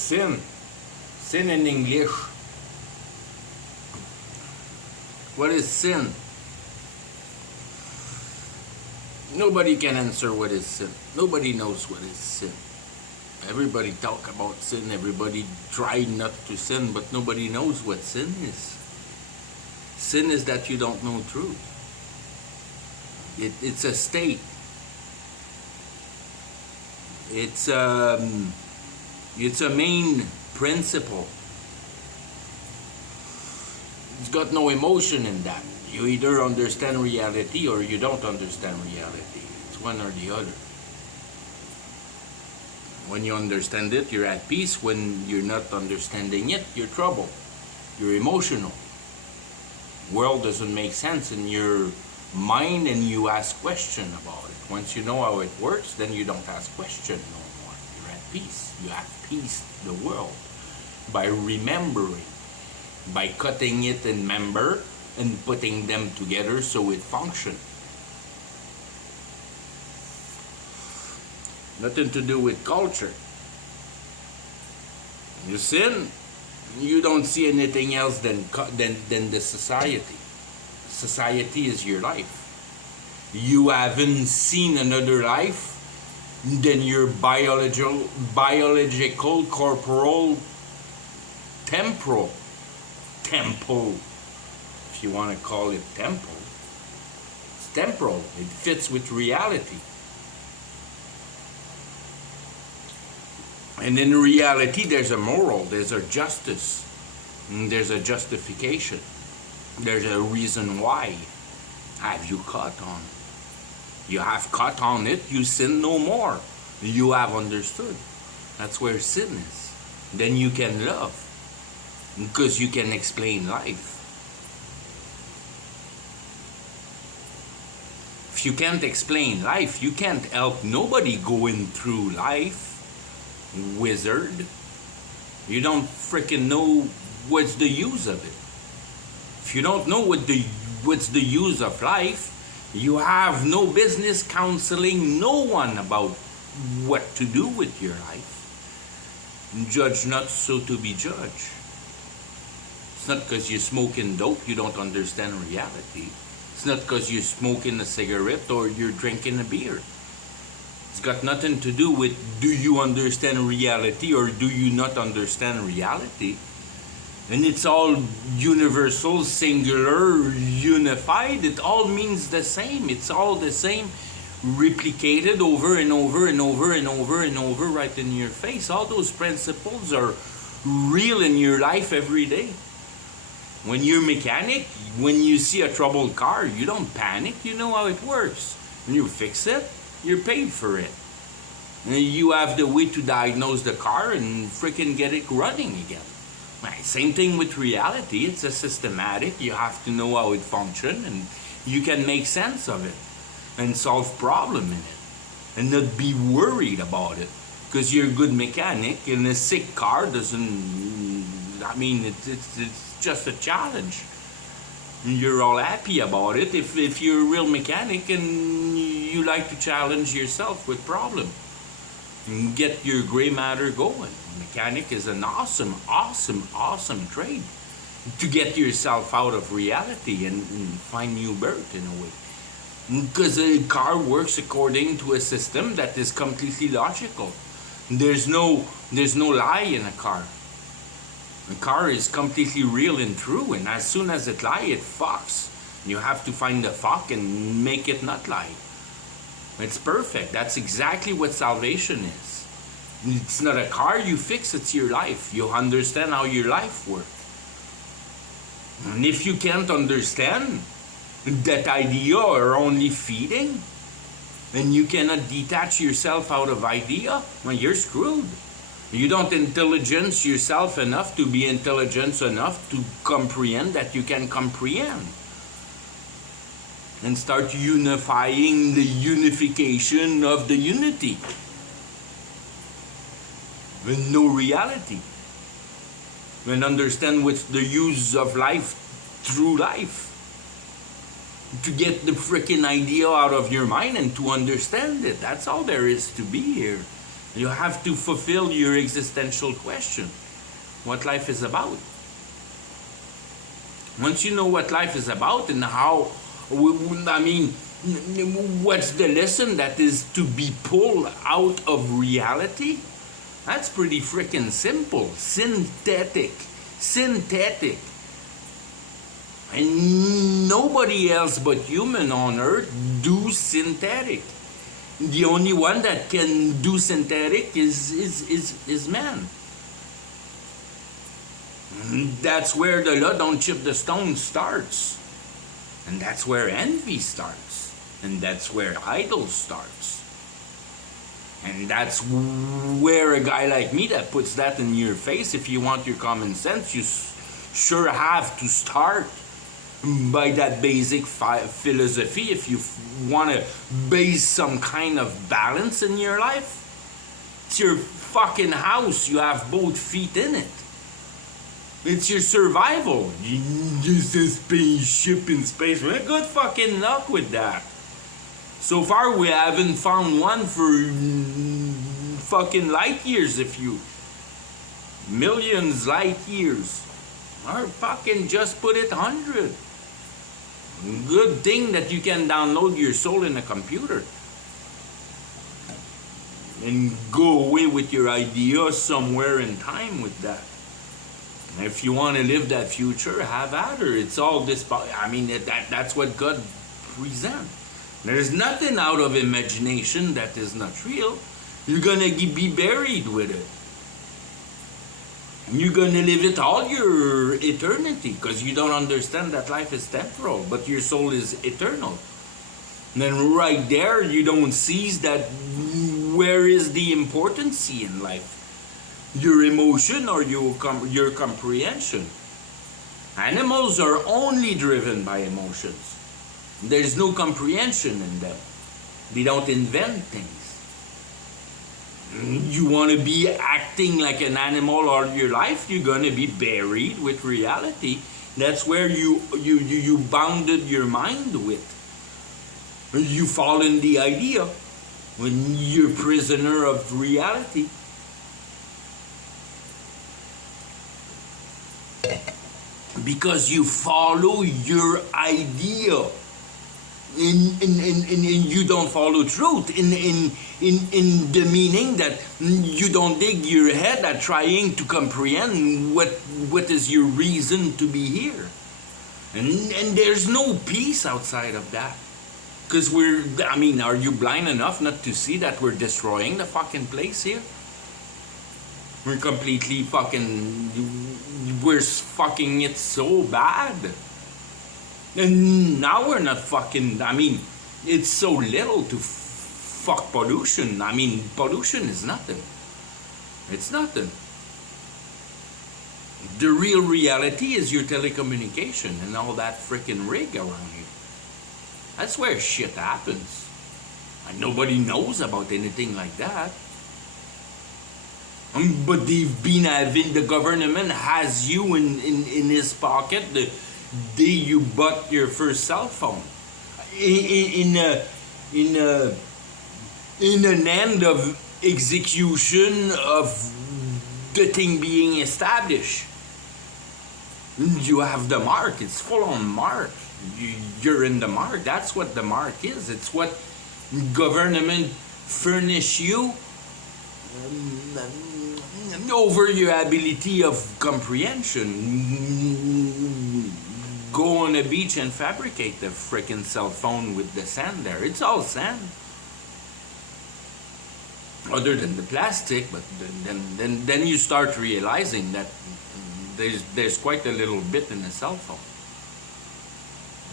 Sin. Sin in English. What is sin? Nobody can answer what is sin. Nobody knows what is sin. Everybody talk about sin. Everybody try not to sin, but nobody knows what sin is. Sin is that you don't know truth. It's a state. It's a main principle. It's got no emotion in that. You either understand reality or you don't understand reality. It's one or the other. When you understand it, you're at peace. When you're not understanding it, you're troubled. You're emotional. World doesn't make sense in your mind and you ask question about it. Once you know how it works, then you don't ask question no more. You're at peace. You have peace the world by remembering, by cutting it in member and putting them together so it functions. Nothing to do with culture. You sin, you don't see anything else than the society. Society is your life. You haven't seen another life than your biological, corporal, temporal, if you want to call it temple. It's temporal. It fits with reality. And in reality, there's a moral, there's a justice, there's a justification, there's a reason why. Have you caught on? You have caught on it, you sin no more. You have understood. That's where sin is. Then you can love, because you can explain life. If you can't explain life, you can't help nobody going through life. Wizard. You don't freaking know what's the use of it. If you don't know what's the use of life, you have no business counseling no one about what to do with your life. Judge not, so to be judged. It's not because you're smoking dope you don't understand reality. It's not because you're smoking a cigarette or you're drinking a beer. It's got nothing to do with do you understand reality or do you not understand reality. And it's all universal, singular, unified. It all means the same. It's all the same, replicated over and over and over and over and over right in your face. All those principles are real in your life every day. When you're a mechanic, when you see a troubled car, you don't panic. You know how it works. When you fix it, you're paid for it. And you have the way to diagnose the car and freaking get it running again. Same thing with reality. It's a systematic. You have to know how it functions and you can make sense of it and solve problem in it and not be worried about it. Because you're a good mechanic and a sick car doesn't, it's just a challenge. You're all happy about it if you're a real mechanic and you like to challenge yourself with problem and get your gray matter going. Mechanic is an awesome trade to get yourself out of reality and find new birth in a way. Because a car works according to a system that is completely logical. There's no lie in a car. A car is completely real and true, and as soon as it lies, it fucks. You have to find the fuck and make it not lie. It's perfect. That's exactly what salvation is. It's not a car you fix, it's your life. You understand how your life works. And if you can't understand that idea or only feeding, and you cannot detach yourself out of idea, well, you're screwed. You don't intelligence yourself enough to be intelligent enough to comprehend that you can comprehend. And start unifying the unification of the unity. With no reality. And understand what's the use of life through life. To get the freaking idea out of your mind and to understand it. That's all there is to be here. You have to fulfill your existential question, what life is about. Once you know what life is about and how, I mean, what's the lesson that is to be pulled out of reality, that's pretty freaking simple. Synthetic. Synthetic. And nobody else but human on earth do synthetic. The only one that can do synthetic is man. That's where the law don't chip the stone starts. And that's where envy starts. And that's where idol starts. And that's where a guy like me that puts that in your face, if you want your common sense, you sure have to start by that basic philosophy if you want to base some kind of balance in your life. It's your fucking house. You have both feet in it. It's your survival. Just a spaceship in space. Well, good fucking luck with that. So far, we haven't found one for fucking light years, if you... millions light years. Or fucking just put it 100. Good thing that you can download your soul in a computer. And go away with your idea somewhere in time with that. And if you want to live that future, have at her. It's all this... I mean, that's what God presents. There's nothing out of imagination that is not real. You're gonna be buried with it. You're gonna live it all your eternity because you don't understand that life is temporal, but your soul is eternal. And then right there, you don't seize that. Where is the importance in life? Your emotion or your comprehension? Animals are only driven by emotions. There's no comprehension in them. They don't invent things. You want to be acting like an animal all your life, you're going to be buried with reality. That's where you bounded your mind with. You fall in the idea when you're prisoner of reality. Because you follow your idea. And you don't follow truth in the meaning that you don't dig your head at trying to comprehend what is your reason to be here, and there's no peace outside of that, because are you blind enough not to see that we're destroying the fucking place here? We're completely we're fucking it so bad. And now we're not fucking... it's so little to fuck pollution. Pollution is nothing. It's nothing. The real reality is your telecommunication and all that freaking rig around you. That's where shit happens. And nobody knows about anything like that. But they've been having... the government has you in his pocket. The day you bought your first cell phone, in an end of execution of the thing being established, you have the mark. It's full on mark. You're in the mark. That's what the mark is. It's what government furnish you over your ability of comprehension. Go on a beach and fabricate the frickin' cell phone with the sand there. It's all sand. Other than the plastic, but then you start realizing that there's quite a little bit in a cell phone.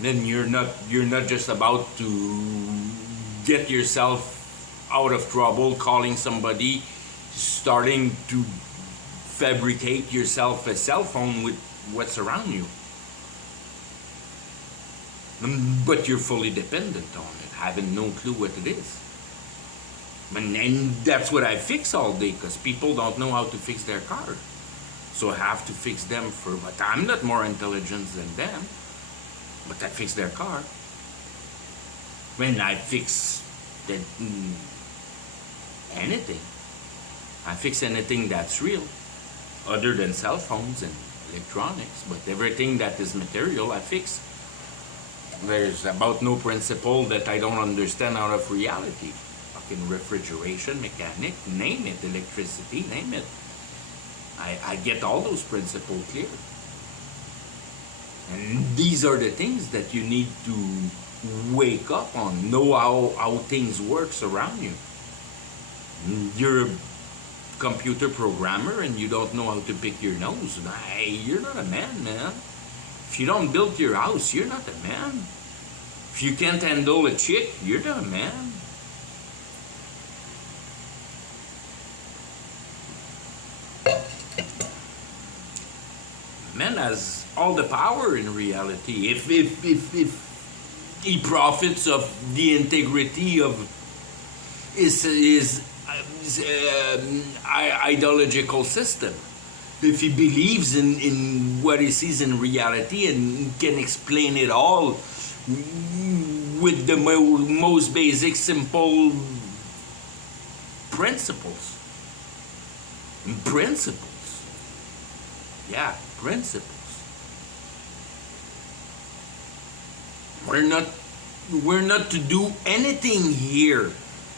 Then you're not just about to get yourself out of trouble calling somebody, starting to fabricate yourself a cell phone with what's around you. But you're fully dependent on it, having no clue what it is. And that's what I fix all day, because people don't know how to fix their car. So I have to fix them but I'm not more intelligent than them. But I fix their car. When I fix anything, I fix anything that's real, other than cell phones and electronics, but everything that is material, I fix. There's about no principle that I don't understand out of reality. Fucking refrigeration, mechanic, name it, electricity, name it. I get all those principles clear. And these are the things that you need to wake up on, know how things works around you. You're a computer programmer and you don't know how to pick your nose. You're not a man, man. If you don't build your house, you're not a man. If you can't handle a chick, you're not a man. Man has all the power in reality. If he profits of the integrity of his ideological system, if he believes in what he sees in reality and can explain it all with the most basic, simple principles. Principles. Yeah, principles. We're not to do anything here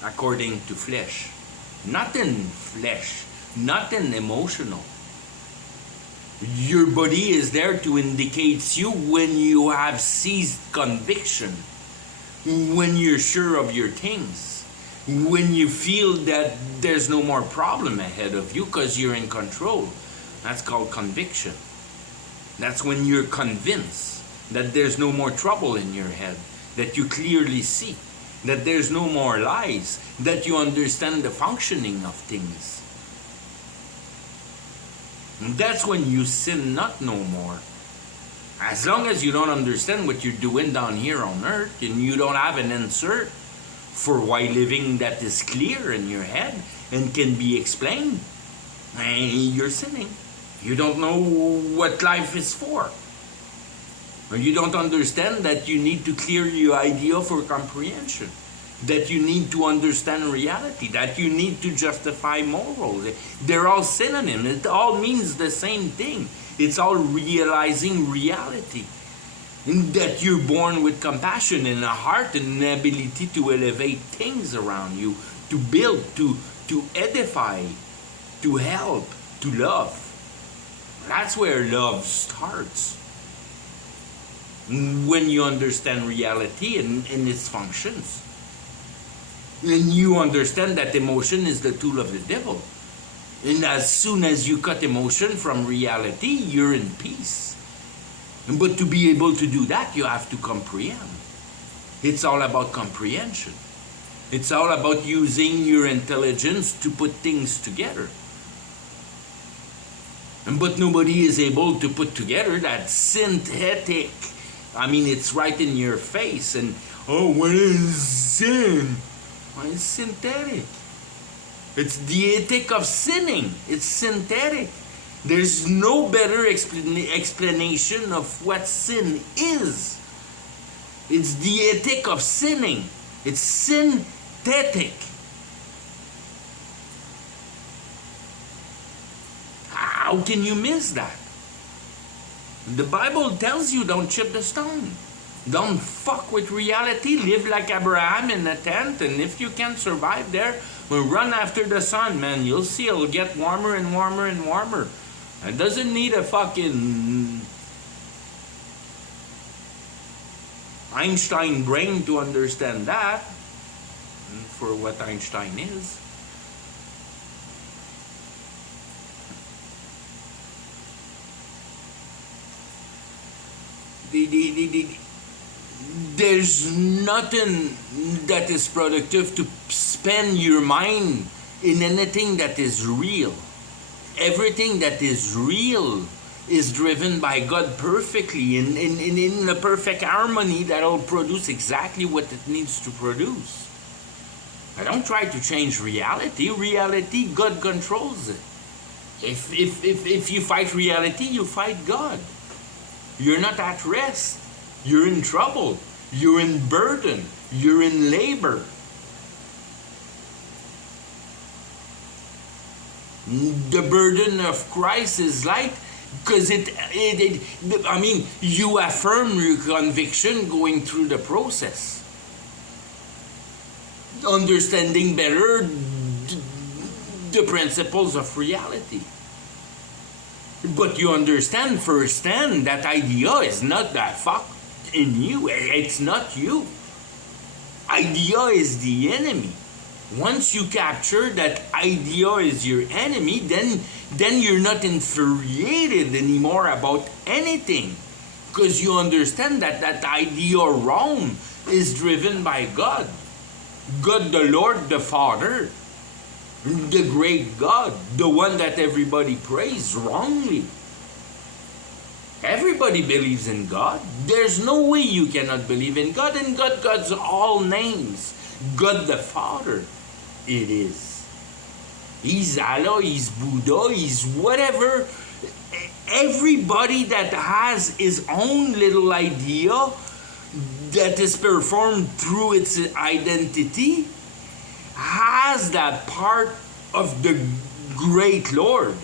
according to flesh. Nothing flesh. Nothing emotional. Your body is there to indicate you when you have seized conviction, when you're sure of your things, when you feel that there's no more problem ahead of you because you're in control. That's called conviction. That's when you're convinced that there's no more trouble in your head, that you clearly see, that there's no more lies, that you understand the functioning of things. And that's when you sin not no more. As long as you don't understand what you're doing down here on earth and you don't have an answer for why living that is clear in your head and can be explained, you're sinning. You don't know what life is for. Or you don't understand that you need to clear your idea for comprehension. That you need to understand reality, that you need to justify morals. They're all synonyms. It all means the same thing. It's all realizing reality. And that you're born with compassion and a heart and an ability to elevate things around you, to build, to edify, to help, to love. That's where love starts. When you understand reality and its functions. And you understand that emotion is the tool of the devil. And as soon as you cut emotion from reality, you're in peace. But to be able to do that, you have to comprehend. It's all about comprehension. It's all about using your intelligence to put things together. But nobody is able to put together that synthetic. I mean, it's right in your face. And, what is sin? It's synthetic. It's the ethic of sinning. It's synthetic. There's no better explanation of what sin is. It's the ethic of sinning. It's synthetic. How can you miss that? The Bible tells you don't chip the stone. Don't fuck with reality. Live like Abraham in a tent. And if you can't survive there, well, run after the sun, man. You'll see it'll get warmer and warmer and warmer. It doesn't need a fucking Einstein brain to understand that. For what Einstein is. There's nothing that is productive to spend your mind in anything that is real. Everything that is real is driven by God perfectly in a perfect harmony that will produce exactly what it needs to produce. I don't try to change reality. Reality, God controls it. If you fight reality, you fight God. You're not at rest. You're in trouble. You're in burden. You're in labor. The burden of Christ is light because I mean, you affirm your conviction going through the process. Understanding better the principles of reality. But you understand firsthand that idea is not that fuck in you. It's not you. Idea is the enemy. Once you capture that idea is your enemy, then you're not infuriated anymore about anything. Because you understand that that idea wrong is driven by God. God the Lord, the Father, the great God, the one that everybody prays wrongly. Everybody believes in God. There's no way you cannot believe in God. And God God's all names. God the Father. It is. He's Allah, he's Buddha, he's whatever. Everybody that has his own little idea that is performed through its identity has that part of the great Lord,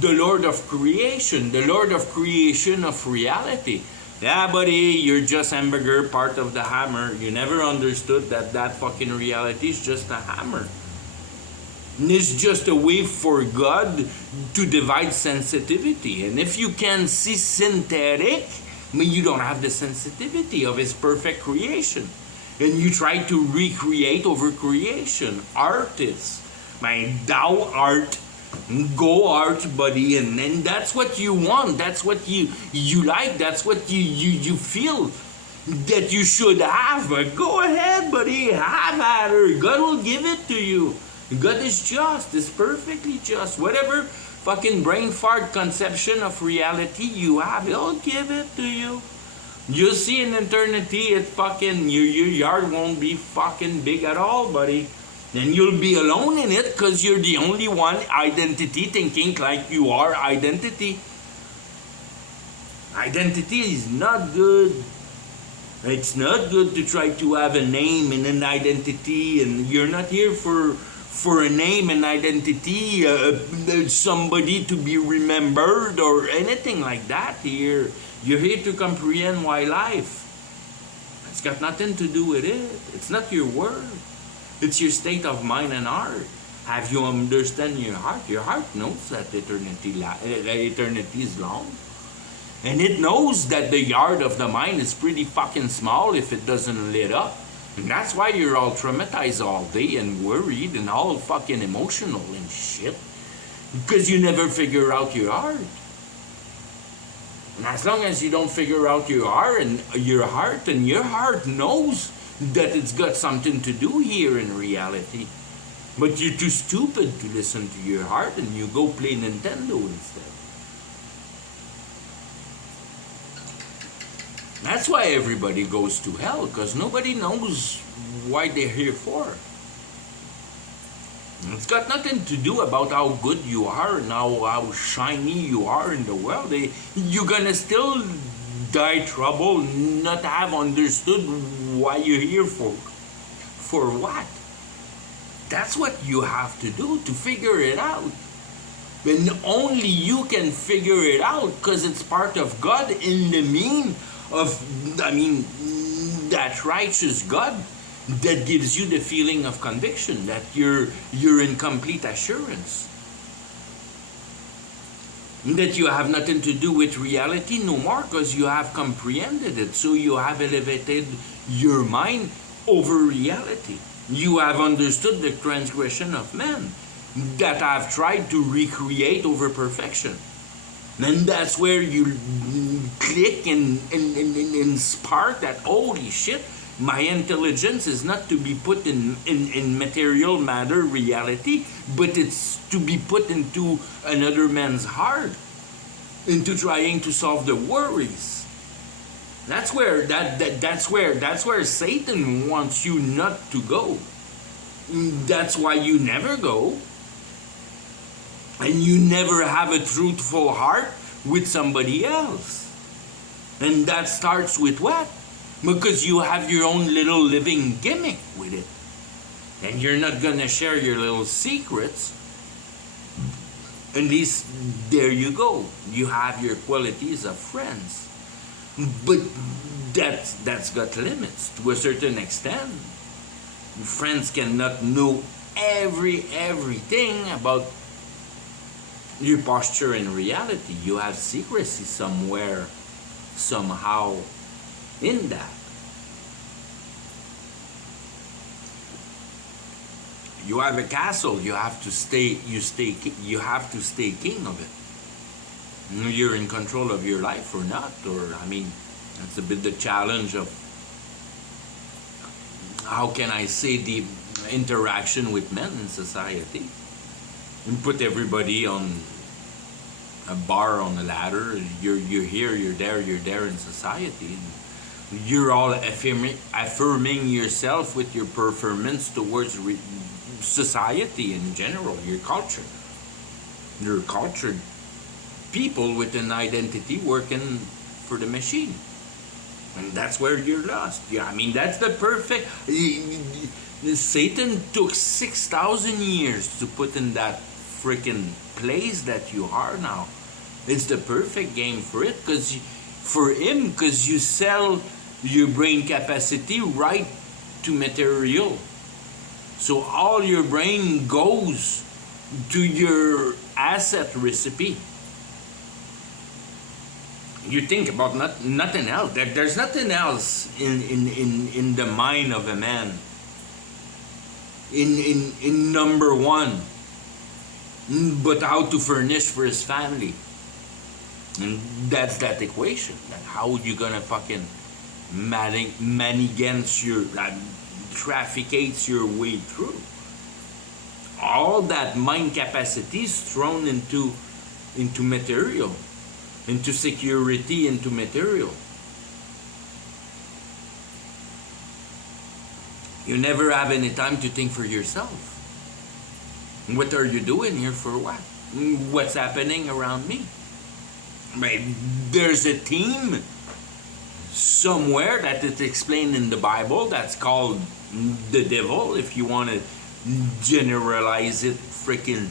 the Lord of creation, the Lord of creation of reality. Yeah, buddy, you're just hamburger, part of the hammer. You never understood that that fucking reality is just a hammer. And it's just a way for God to divide sensitivity. And if you can see synthetic, I mean, you don't have the sensitivity of his perfect creation. And you try to recreate over creation. Artists, man, thou art, go art, buddy, and that's what you want. That's what you like. That's what you feel that you should have. But go ahead, buddy, have at her. God will give it to you. God is just, is perfectly just. Whatever fucking brain fart conception of reality you have, He'll give it to you. You'll see in eternity, it fucking, your yard won't be fucking big at all, buddy. Then you'll be alone in it because you're the only one identity thinking like you are identity. Identity is not good. It's not good to try to have a name and an identity, and you're not here for a name and identity, somebody to be remembered or anything like that here. You're here to comprehend why life. It's got nothing to do with it. It's not your word. It's your state of mind and heart. Have you understand your heart? Your heart knows that eternity is long. And it knows that the yard of the mind is pretty fucking small if it doesn't lit up. And that's why you're all traumatized all day and worried and all fucking emotional and shit. Because you never figure out your heart. And as long as you don't figure out your heart and your heart knows that it's got something to do here in reality. But you're too stupid to listen to your heart and you go play Nintendo instead. That's why everybody goes to hell, because nobody knows why they're here for. It's got nothing to do about how good you are and how shiny you are in the world. You're gonna still die trouble, not have understood why you're here for. For what? That's what you have to do, to figure it out. And only you can figure it out, because it's part of God in the mean of, that righteous God that gives you the feeling of conviction, that you're in complete assurance. That you have nothing to do with reality no more, because you have comprehended it. So you have elevated your mind over reality. You have understood the transgression of man that I've tried to recreate over perfection. And that's where you click and spark that, holy shit, my intelligence is not to be put in material matter reality, but it's to be put into another man's heart, into trying to solve the worries. That's where that's where Satan wants you not to go. That's why you never go. And you never have a truthful heart with somebody else. And that starts with what? Because you have your own little living gimmick with it. And you're not going to share your little secrets. And these, there you go. You have your qualities of friends. But that's got limits to a certain extent. Friends cannot know everything about your posture in reality. You have secrecy somewhere, somehow in that. You have a castle, you have to stay king of it. You're in control of your life or not, or I mean, that's a bit the challenge of, how can I say, the interaction with men in society. You put everybody on a bar, on a ladder. You're here, you're there in society. You're all affirming yourself with your performance towards society in general, your culture. You're cultured people with an identity working for the machine. And that's where you're lost. Yeah, I mean, that's the perfect. Satan took 6,000 years to put in that freaking place that you are now. It's the perfect game for it, because you sell your brain capacity right to material. So all your brain goes to your asset recipe. You think about nothing else. There's nothing else in the mind of a man. In number one, but how to furnish for his family. And that's that equation. How you gonna fucking manigance your, trafficates your way through? All that mind capacity is thrown into material, into security, into material. You never have any time to think for yourself. What are you doing here for what? What's happening around me? There's a theme somewhere that is explained in the Bible that's called the devil, if you want to generalize it freaking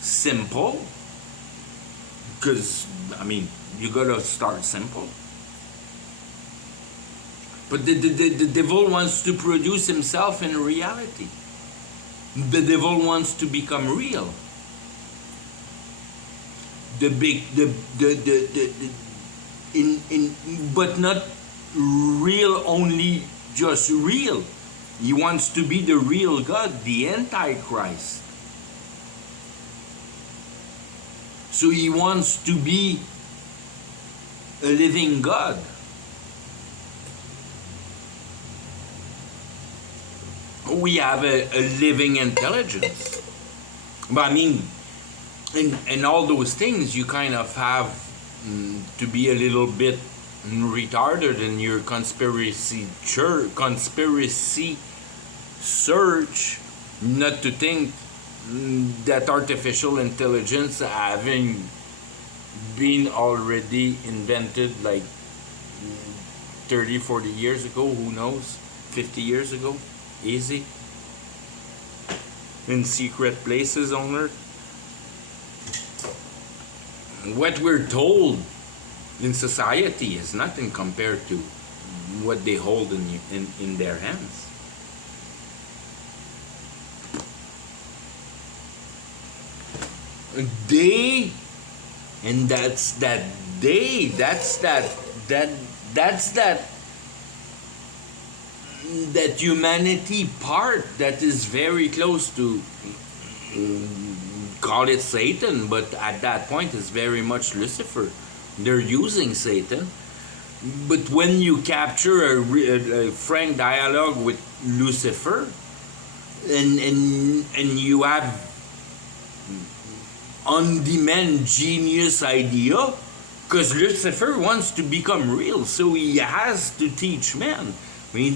simple. Because, I mean, you gotta start simple. But the devil wants to produce himself in reality. The devil wants to become real. But not real only, just real. He wants to be the real God, the Antichrist. So he wants to be a living God. We have a living intelligence. But I mean, in all those things, you kind of have to be a little bit retarded in your conspiracy search, not to think that artificial intelligence having been already invented like 30, 40 years ago, who knows, 50 years ago, easy, in secret places on Earth. What we're told in society is nothing compared to what they hold in their hands. They, and that's that they, that's that humanity part that is very close to, call it Satan, but at that point it's very much Lucifer. They're using Satan. But when you capture a frank dialogue with Lucifer, and you have on-demand genius idea, because Lucifer wants to become real, so he has to teach men. I mean,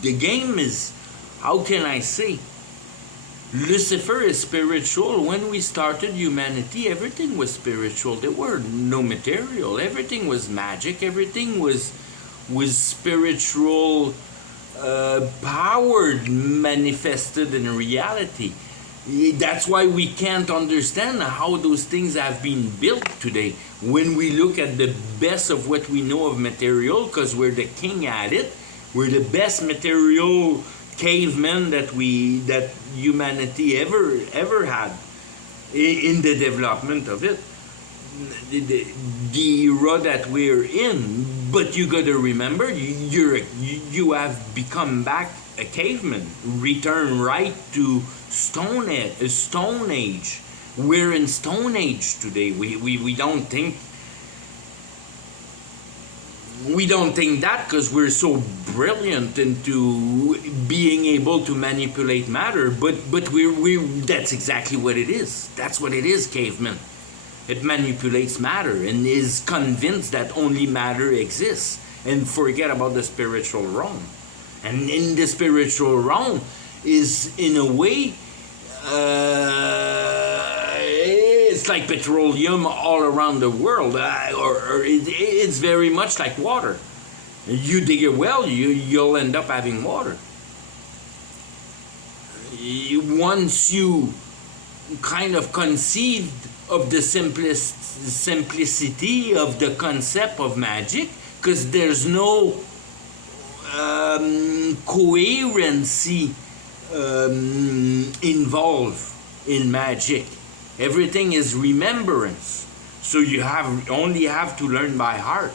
the game is, how can I say, Lucifer is spiritual. When we started humanity, everything was spiritual. There were no material. Everything was magic. Everything was spiritual, powered, manifested in reality. That's why we can't understand how those things have been built today. When we look at the best of what we know of material, because we're the king at it, we're the best material cavemen that humanity ever had in the development of it. The era that we're in, but you got to remember, you have become back a caveman, return right to Stone Age. We're in Stone Age today. We don't think that because we're so brilliant into being able to manipulate matter. But we that's exactly what it is. That's what it is, caveman. It manipulates matter and is convinced that only matter exists and forget about the spiritual realm. And in the spiritual realm is, in a way, it's like petroleum all around the world, or it's very much like water. You dig a well, you'll end up having water. Once you kind of conceived of the simplicity of the concept of magic, because there's no coherency involved in magic. Everything is remembrance. So you only have to learn by heart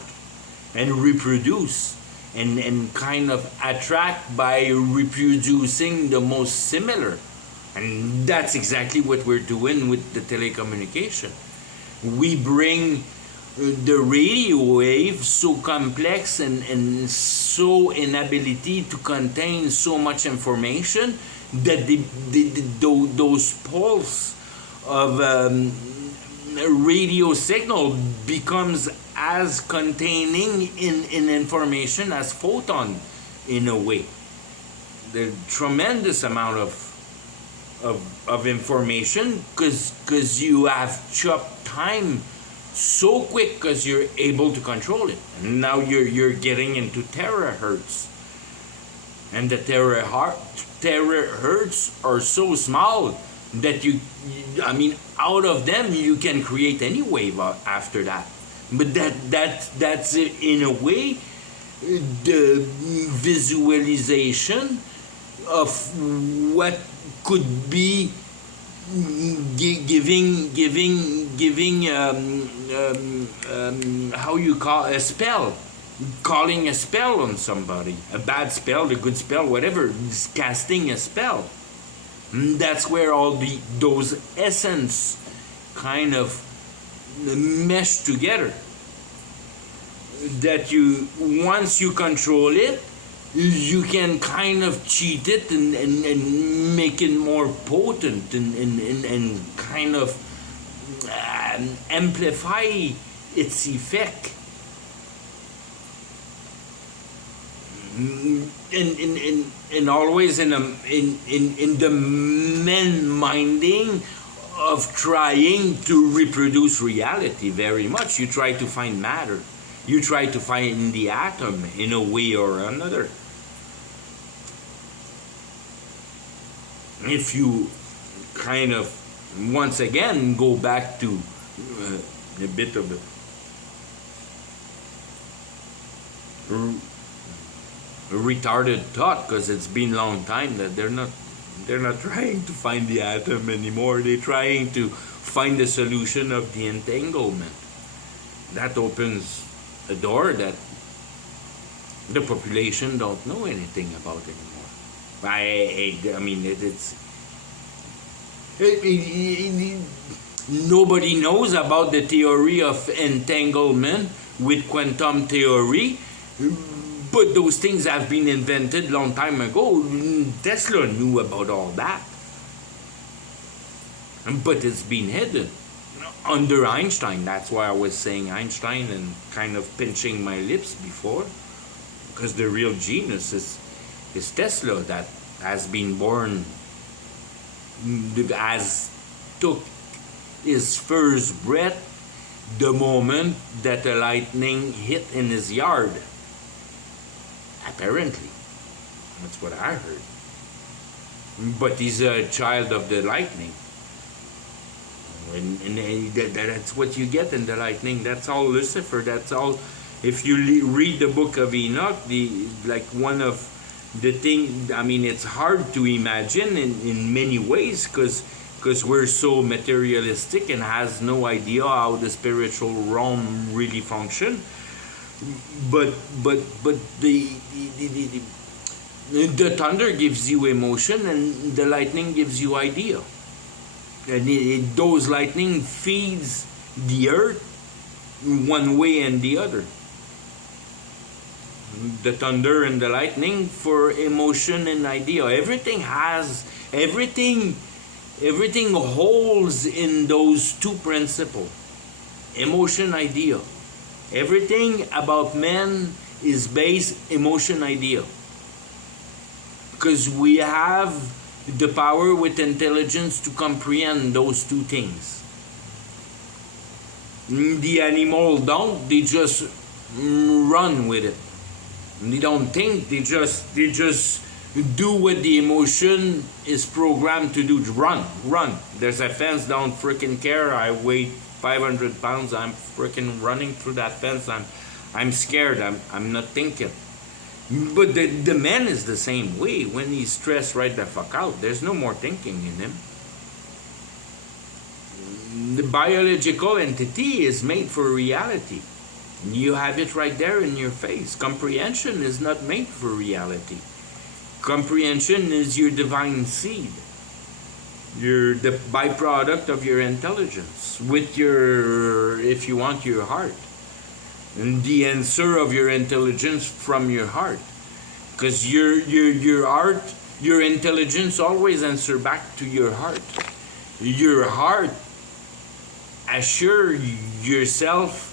and reproduce and kind of attract by reproducing the most similar. And that's exactly what we're doing with the telecommunication. We bring the radio wave so complex and so inability to contain so much information that those pulse of radio signal becomes as containing in information as photon in a way. The tremendous amount of information because you have chopped time so quick because you're able to control it. And now you're getting into terahertz. And the terahertz are so small that out of them you can create any wave after that. But that's in a way the visualization of what could be giving how you call a spell, calling a spell on somebody, a bad spell, a good spell, whatever, casting a spell. That's where all those essence kind of mesh together. That once you control it, you can kind of cheat it and make it more potent and kind of amplify its effect. And always in the men minding of trying to reproduce reality very much. You try to find matter. You try to find the atom in a way or another. If you kind of once again go back to a bit of a retarded thought, because it's been a long time that they're not trying to find the atom anymore. They're trying to find the solution of the entanglement. That opens a door that the population don't know anything about anymore. Nobody knows about the theory of entanglement with quantum theory, but those things have been invented long time ago. Tesla knew about all that, but it's been hidden under Einstein. That's why I was saying Einstein and kind of pinching my lips before, because the real genius is Tesla, that has been born, has took his first breath the moment that a lightning hit in his yard. Apparently, that's what I heard. but he's a child of the lightning. And that's what you get in the lightning. That's all Lucifer. That's all. If you read the book of Enoch, one of the thing. I mean, it's hard to imagine in many ways because we're so materialistic and has no idea how the spiritual realm really function. But the thunder gives you emotion and the lightning gives you idea. And those lightning feeds the earth one way and the other. The thunder and the lightning for emotion and idea. Everything holds in those two principles. Emotion, idea. Everything about man is based emotion, idea. Because we have the power with intelligence to comprehend those two things. The animal don't, they just run with it. They don't think, they just do what the emotion is programmed to do. Run. There's a fence, don't freaking care. I weigh 500 pounds, I'm freaking running through that fence. I'm scared, I'm not thinking. But the man is the same way. When he's stressed right the fuck out, there's no more thinking in him. The biological entity is made for reality. You have it right there in your face. Comprehension is not made for reality. Comprehension is your divine seed. You're the byproduct of your intelligence with your, if you want, your heart. And the answer of your intelligence from your heart. Because your heart, your intelligence always answer back to your heart. Your heart assure yourself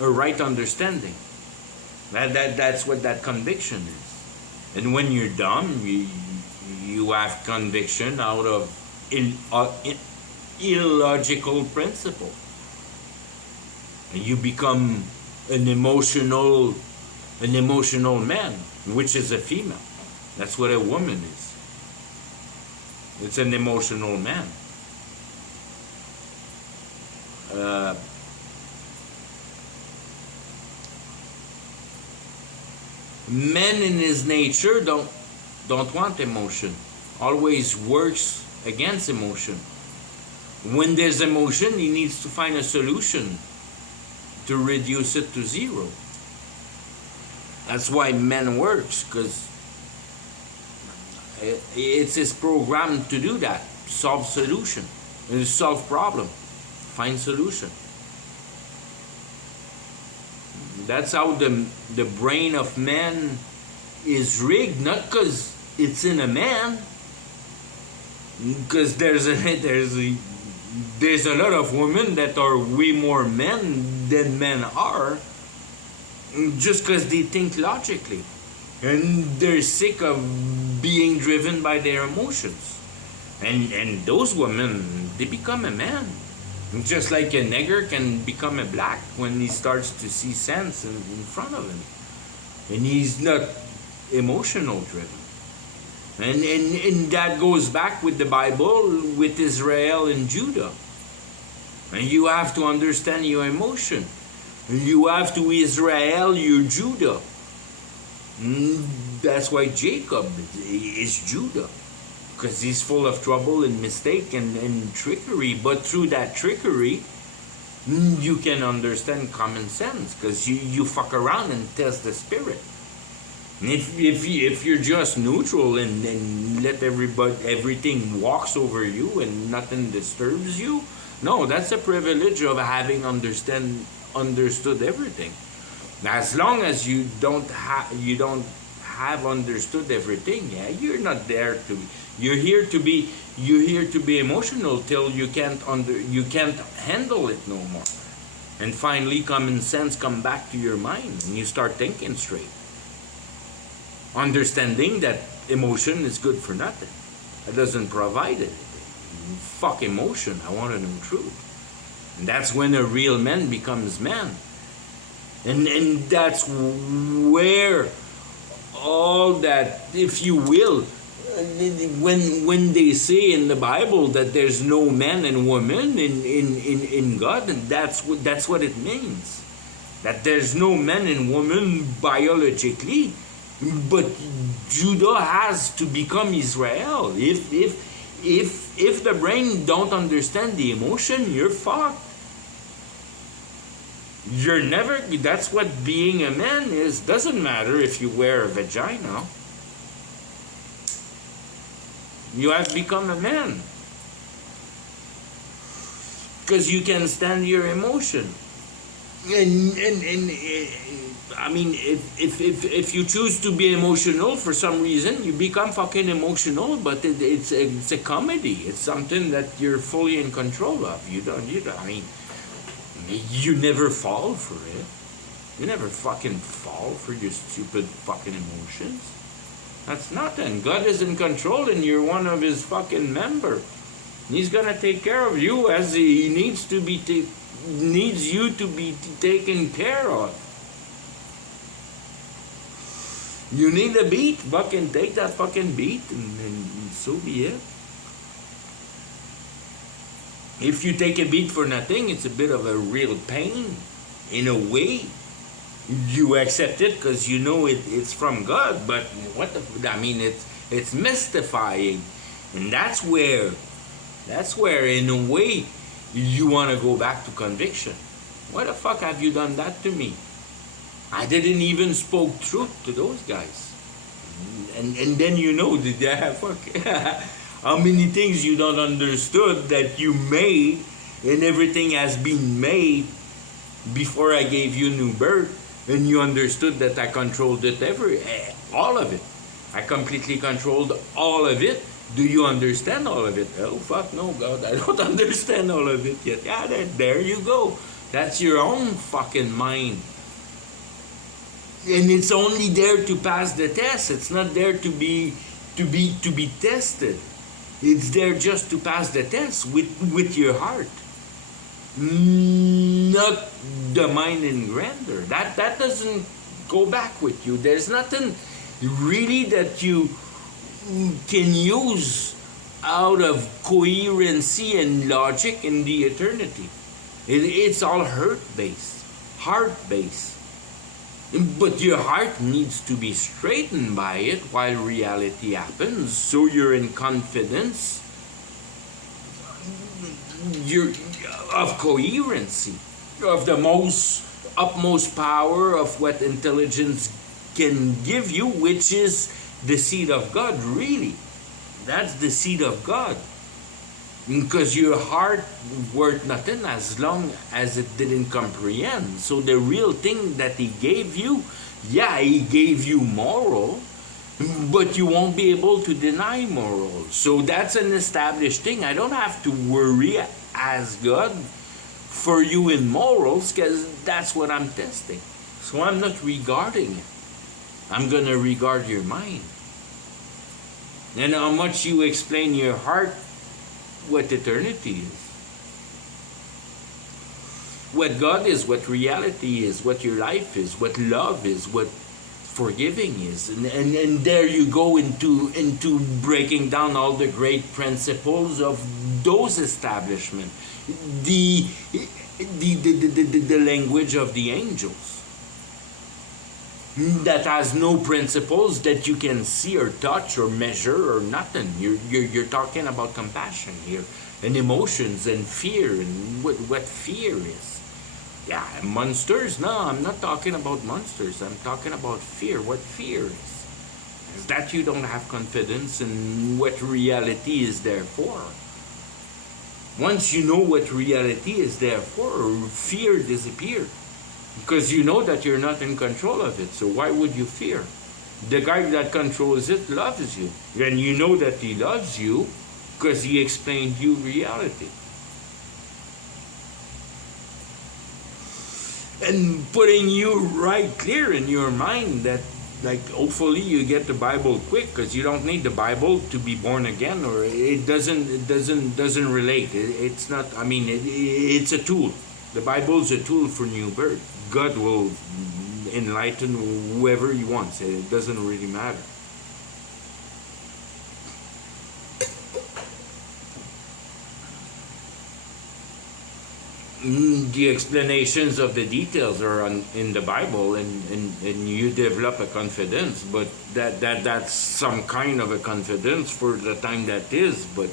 a right understanding. That's what that conviction is. And when you're dumb, you have conviction out of illogical principle. And you become an emotional man, which is a female. That's what a woman is. It's an emotional man. Man in his nature don't want emotion. Always works against emotion. When there's emotion, he needs to find a solution to reduce it to zero. That's why man works, because it's his program to do that. Solve solution. Solve problem. Find solution. That's how the brain of man is rigged, not because it's in a man, because there's a lot of women that are way more men than men are, just because they think logically, and they're sick of being driven by their emotions, and those women, they become a man. Just like a nigger can become a black when he starts to see sense in front of him. And he's not emotional driven. And that goes back with the Bible, with Israel and Judah. And you have to understand your emotion. You have to Israel your Judah. That's why Jacob is Judah. Because he's full of trouble and mistake and trickery. But through that trickery, you can understand common sense. Because you fuck around and test the spirit. And if you're just neutral and let everything walks over you and nothing disturbs you, no, that's a privilege of having understood everything. As long as you don't have understood everything, yeah, you're not there to. You're here to be emotional till you can't handle it no more. And finally common sense come back to your mind and you start thinking straight. Understanding that emotion is good for nothing. It doesn't provide anything. Fuck emotion, I want to know truth. And that's when a real man becomes man. And that's where all that, if you will, when they say in the Bible that there's no man and woman in God, and that's what it means. That there's no man and woman biologically, but Judah has to become Israel. If the brain don't understand the emotion, you're fucked. You're never. That's what being a man is. Doesn't matter if you wear a vagina. You have become a man because you can stand your emotion. And I mean, if you choose to be emotional for some reason, you become fucking emotional. But it's a comedy. It's something that you're fully in control of. You don't. I mean, you never fall for it. You never fucking fall for your stupid fucking emotions. That's nothing. God is in control, and you're one of His fucking member. He's gonna take care of you as He needs to be. Needs you to be taken care of. You need a beat, fucking take that fucking beat, and so be it. If you take a beat for nothing, it's a bit of a real pain. In a way, you accept it because you know it's from God. But I mean, it's mystifying, and that's where in a way you want to go back to conviction. Why the fuck have you done that to me? I didn't even spoke truth to those guys, and then you know that fuck. How many things you don't understood that you made, and everything has been made before I gave you new birth, and you understood that I controlled it all of it. I completely controlled all of it. Do you understand all of it? Oh fuck no, God, I don't understand all of it yet. Yeah, there you go. That's your own fucking mind. And it's only there to pass the test. It's not there to be tested. It's there just to pass the test with your heart. Not the mind in grandeur. That doesn't go back with you. There's nothing really that you can use out of coherency and logic in the eternity. It's all hurt-based, heart-based. But your heart needs to be straightened by it while reality happens, so you're in confidence of coherency, of the utmost power of what intelligence can give you, which is the seed of God, really. That's the seed of God. Because your heart worth nothing as long as it didn't comprehend. So the real thing that He gave you, yeah, He gave you moral, but you won't be able to deny moral. So that's an established thing. I don't have to worry as God for you in morals, because that's what I'm testing. So I'm not regarding it. I'm going to regard your mind. And how much you explain your heart, what eternity is, what God is, what reality is, what your life is, what love is, what forgiving is, and there you go into breaking down all the great principles of those establishments, the language of the angels that has no principles that you can see or touch or measure or nothing. You're talking about compassion here, and emotions and fear, and what fear is. Yeah, monsters? No, I'm not talking about monsters. I'm talking about fear. What fear is that you don't have confidence in what reality is there for. Once you know what reality is there for, fear disappears. Because you know that you're not in control of it, so why would you fear? The guy that controls it loves you, and you know that he loves you because he explained you reality. And putting you right clear in your mind that, like, hopefully you get the Bible quick, because you don't need the Bible to be born again, or it doesn't relate. It's not. I mean, it's a tool. The Bible's a tool for new birth. God will enlighten whoever He wants. It doesn't really matter. The explanations of the details are in the Bible, and you develop a confidence, but that's some kind of a confidence for the time that is. But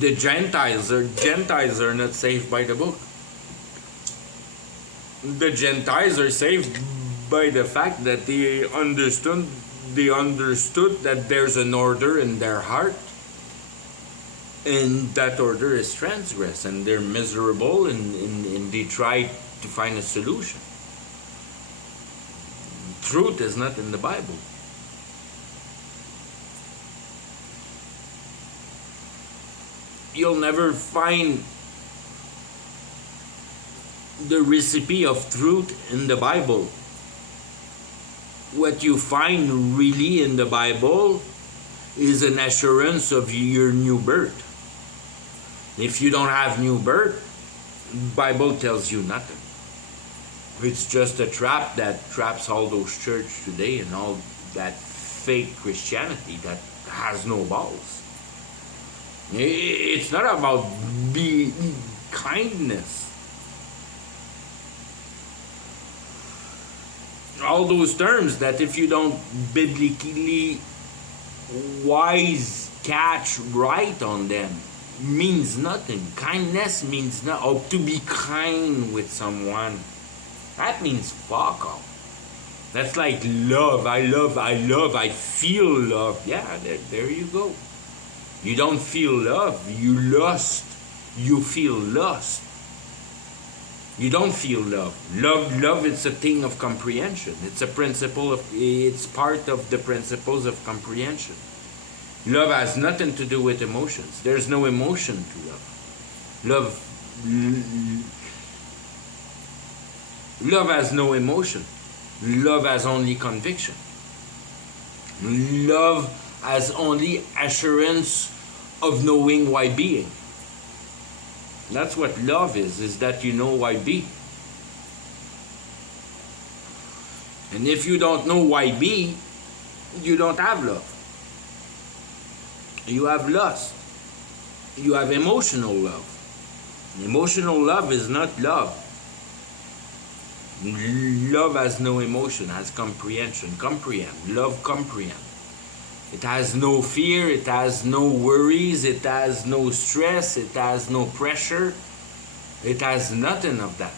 the Gentiles are not saved by the book. The Gentiles are saved by the fact that they understood that there's an order in their heart, and that order is transgressed, and they're miserable, and they try to find a solution. Truth is not in the Bible. You'll never find the recipe of truth in the Bible. What you find really in the Bible is an assurance of your new birth. If you don't have new birth, the Bible tells you nothing. It's just a trap that traps all those churches today and all that fake Christianity that has no balls. It's not about kindness. All those terms that if you don't biblically wise catch right on them means nothing. Kindness means nothing. Or to be kind with someone, that means fuck off. That's like love. I feel love. Yeah, there you go. You don't feel love. You lust. You feel lust. You don't feel love. Love is a thing of comprehension. It's a principle of. It's part of the principles of comprehension. Love has nothing to do with emotions. There's no emotion to love. Love has no emotion. Love has only conviction. Love has only assurance of knowing why being. That's what love is that you know why be. And if you don't know why be, you don't have love. You have lust. You have emotional love. Emotional love is not love. Love has no emotion, has comprehension. Comprehend. Love comprehend. It has no fear, it has no worries, it has no stress, it has no pressure. It has nothing of that.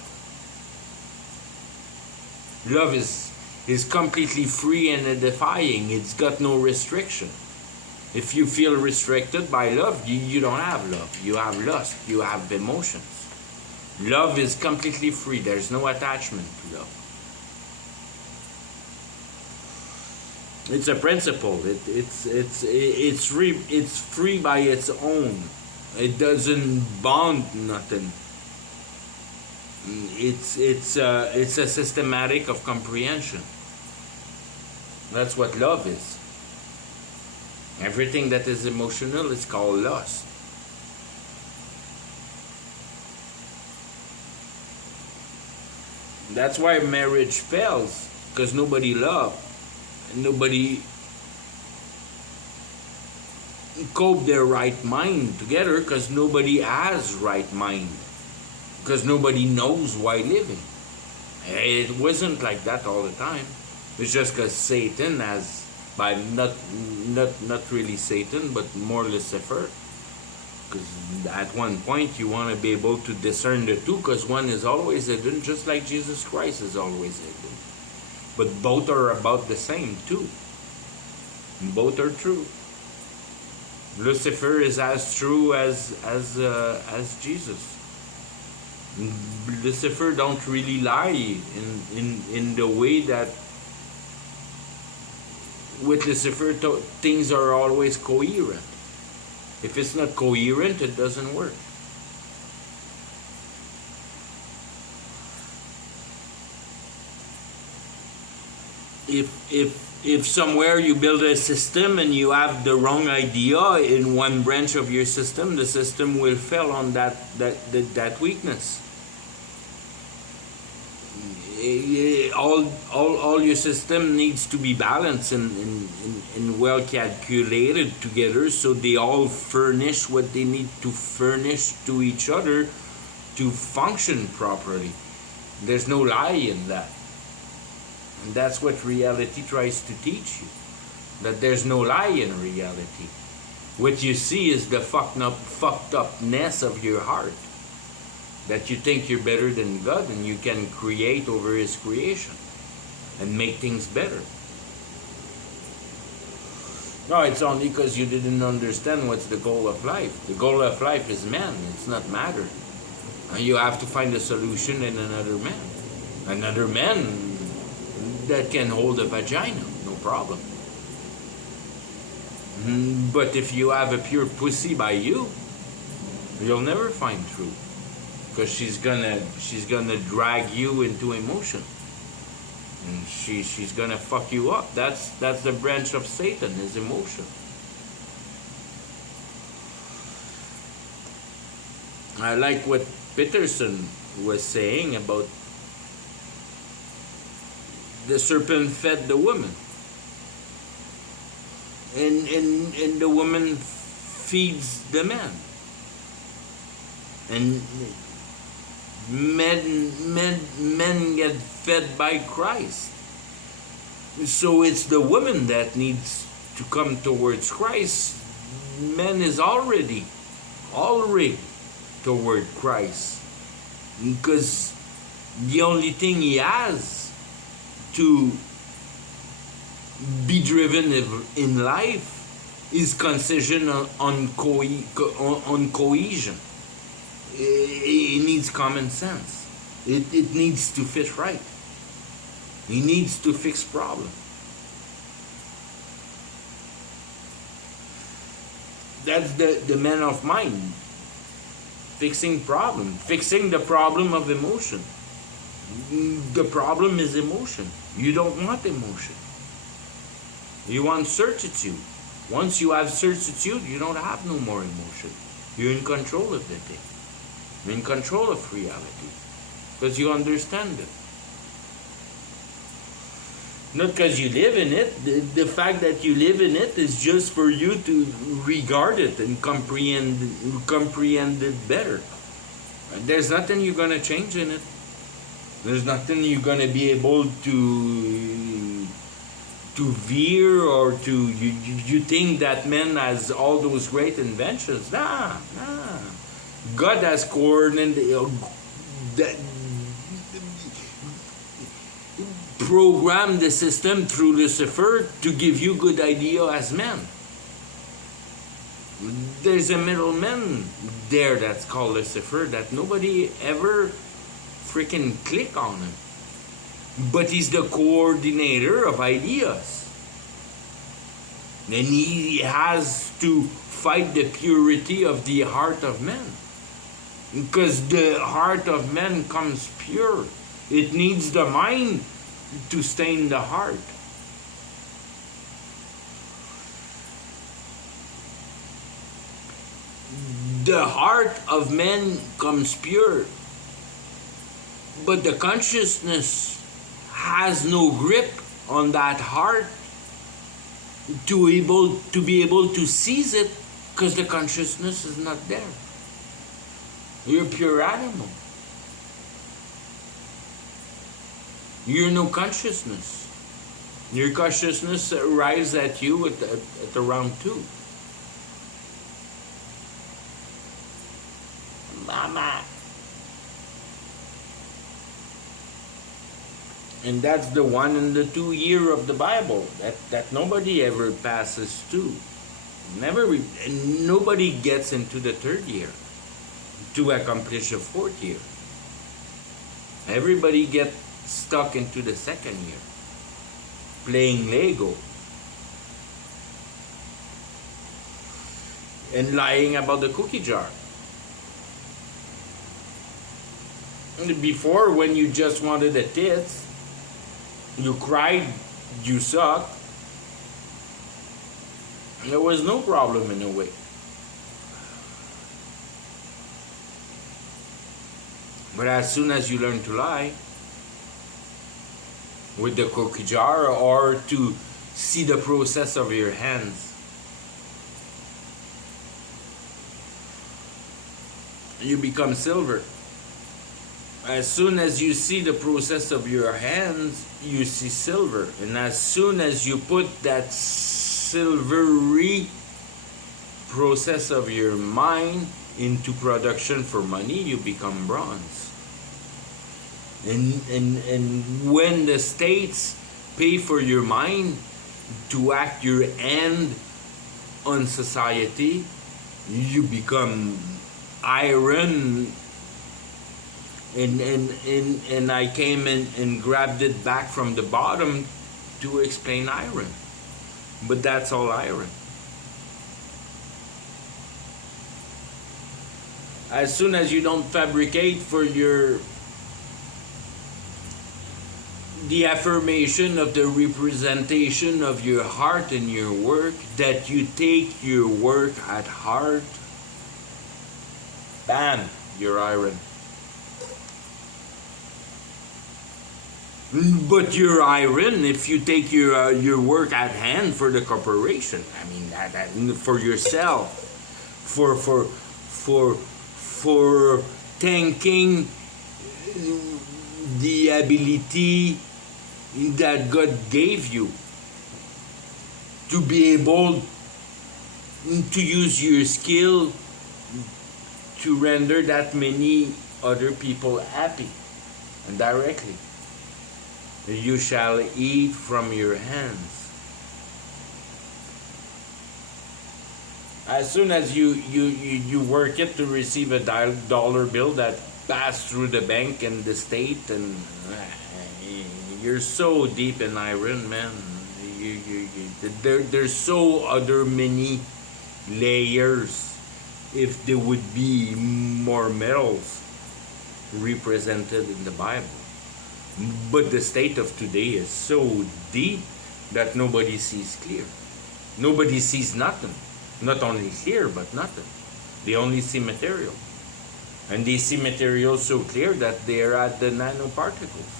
Love is completely free and edifying. It's got no restriction. If you feel restricted by love, you don't have love. You have lust. You have emotions. Love is completely free. There's no attachment to love. It's a principle. It's free by its own. It doesn't bond nothing. It's a systematic of comprehension. That's what love is. Everything that is emotional is called lust. That's why marriage fails, because nobody loves. Nobody cope their right mind together, because nobody has right mind, because nobody knows why living. It wasn't like that all the time. It's just because Satan has, by not really Satan, but more Lucifer, because at one point you want to be able to discern the two, because one is always hidden, just like Jesus Christ is always hidden. But both are about the same too. Both are true. Lucifer is as true as Jesus. Lucifer don't really lie in the way that with Lucifer things are always coherent. If it's not coherent, it doesn't work. If somewhere you build a system and you have the wrong idea in one branch of your system, the system will fail on that weakness. all your system needs to be balanced and well calculated together, so they all furnish what they need to furnish to each other to function properly. There's no lie in that. And that's what reality tries to teach you. That there's no lie in reality. What you see is the fucked upness of your heart. That you think you're better than God and you can create over His creation and make things better. No, it's only because you didn't understand what's the goal of life. The goal of life is man, it's not matter. And you have to find a solution in another man. Another man that can hold a vagina, no problem. But if you have a pure pussy by you, you'll never find truth. Because she's gonna drag you into emotion. And she's gonna fuck you up. That's the branch of Satan, is emotion. I like what Peterson was saying about the serpent fed the woman. And the woman feeds the man. And men get fed by Christ. So it's the woman that needs to come towards Christ. Man is already toward Christ, because the only thing he has to be driven in life is concision on cohesion. It needs common sense. It needs to fit right. He needs to fix problem. That's the man of mind. Fixing problem. Fixing the problem of emotion. The problem is emotion. You don't want emotion. You want certitude. Once you have certitude, you don't have no more emotion. You're in control of the thing. You're in control of reality. Because you understand it. Not because you live in it. The fact that you live in it is just for you to regard it and comprehend it better. There's nothing you're going to change in it. There's nothing you're going to be able to veer or to... You think that man has all those great inventions. Nah. God has coordinated... programmed the system through Lucifer to give you good idea as man. There's a middleman there that's called Lucifer that nobody ever freaking click on him. But he's the coordinator of ideas. And he has to fight the purity of the heart of man. Because the heart of man comes pure. It needs the mind to stain the heart. The heart of man comes pure, but the consciousness has no grip on that heart to be able to seize it, because the consciousness is not there. You're a pure animal. You're no consciousness. Your consciousness arrives at you at around 2. Mama. And that's the 1 and the 2 year of the Bible that nobody ever passes to. And nobody gets into the 3rd year to accomplish a 4th year. Everybody gets stuck into the 2nd year, playing Lego and lying about the cookie jar. And before, when you just wanted the tits, you cried, you sucked, there was no problem in a way. But as soon as you learn to lie, with the cookie jar, or to see the process of your hands. You become silver. As soon as you see the process of your hands, you see silver. And as soon as you put that silvery process of your mind into production for money, you become bronze. And when the states pay for your mind to act your end on society, you become iron. And I came in and grabbed it back from the bottom to explain iron. But that's all iron. As soon as you don't fabricate for the affirmation of the representation of your heart and your work, that you take your work at heart, bam, you're iron. But you're iron if you take your work at hand for the corporation. I mean, that for yourself, for thanking the ability that God gave you to be able to use your skill to render that many other people happy and directly. You shall eat from your hands. As soon as you work it to receive a dollar bill that passed through the bank and the state, and you're so deep in iron, man. There's so other many layers. If there would be more metals represented in the Bible. But the state of today is so deep that nobody sees clear. Nobody sees nothing. Not only clear, but nothing. They only see material. And they see material so clear that they're at the nanoparticles.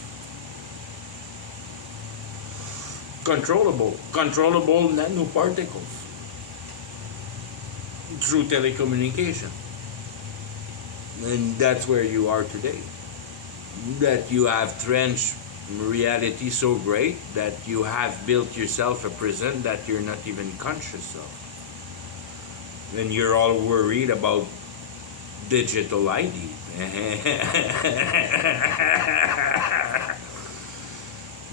Controllable nanoparticles through telecommunication. And that's where you are today. That you have trenched reality so great that you have built yourself a prison that you're not even conscious of. And you're all worried about digital ID.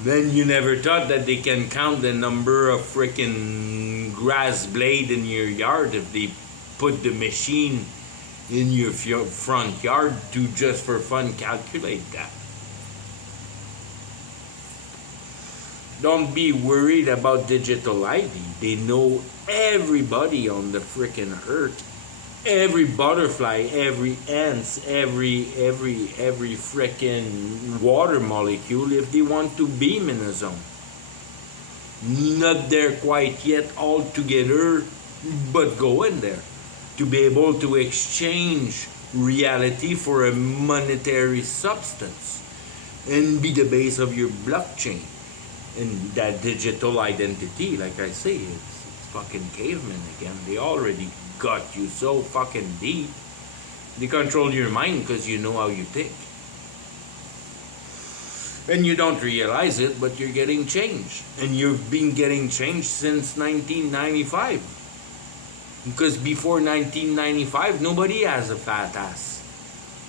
Then you never thought that they can count the number of freaking grass blade in your yard if they put the machine in your front yard to just for fun calculate that. Don't be worried about digital ID. They know everybody on the freaking earth. Every butterfly, every ants, every freaking water molecule if they want to beam in a zone. Not there quite yet all together, but go in there. To be able to exchange reality for a monetary substance and be the base of your blockchain. And that digital identity, like I say, it's fucking cavemen again. They already got you so fucking deep. They control your mind because you know how you think. And you don't realize it, but you're getting changed. And you've been getting changed since 1995. Because before 1995, nobody has a fat ass.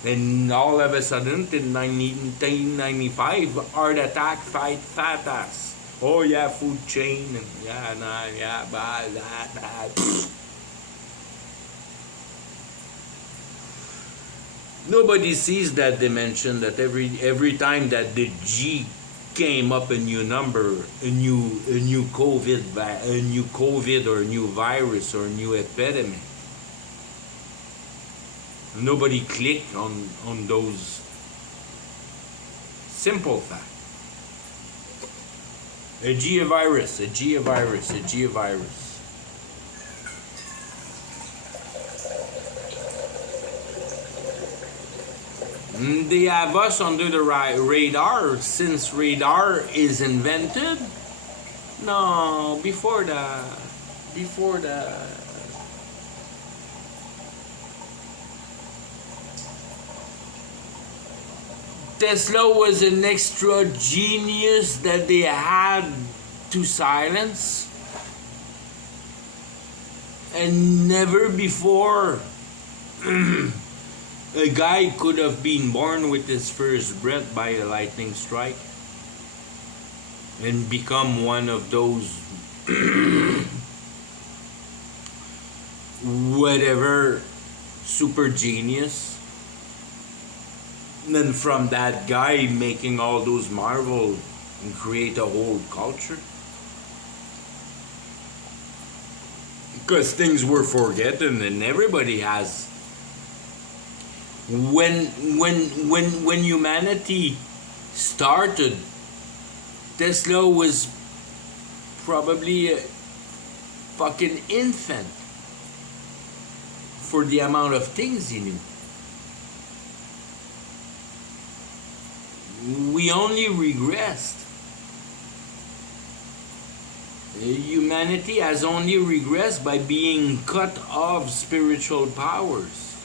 And all of a sudden, in 1995, heart attack, fight, fat ass. Oh yeah, food chain, and yeah, nah, yeah, blah, blah, blah. Nobody sees that dimension, that every time that the G came up a new number, a new COVID or a new virus or a new epidemic. Nobody clicked on those simple facts. A G-virus, a G-virus, a G-virus. They have us under the radar since radar is invented. No, before the Tesla was an extra genius that they had to silence, and never before a guy could have been born with his first breath by a lightning strike and become one of those whatever super genius. And then from that guy making all those marvel and create a whole culture. Because things were forgotten and everybody has. When humanity started, Tesla was probably a fucking infant for the amount of things he knew. We only regressed. Humanity has only regressed by being cut off spiritual powers.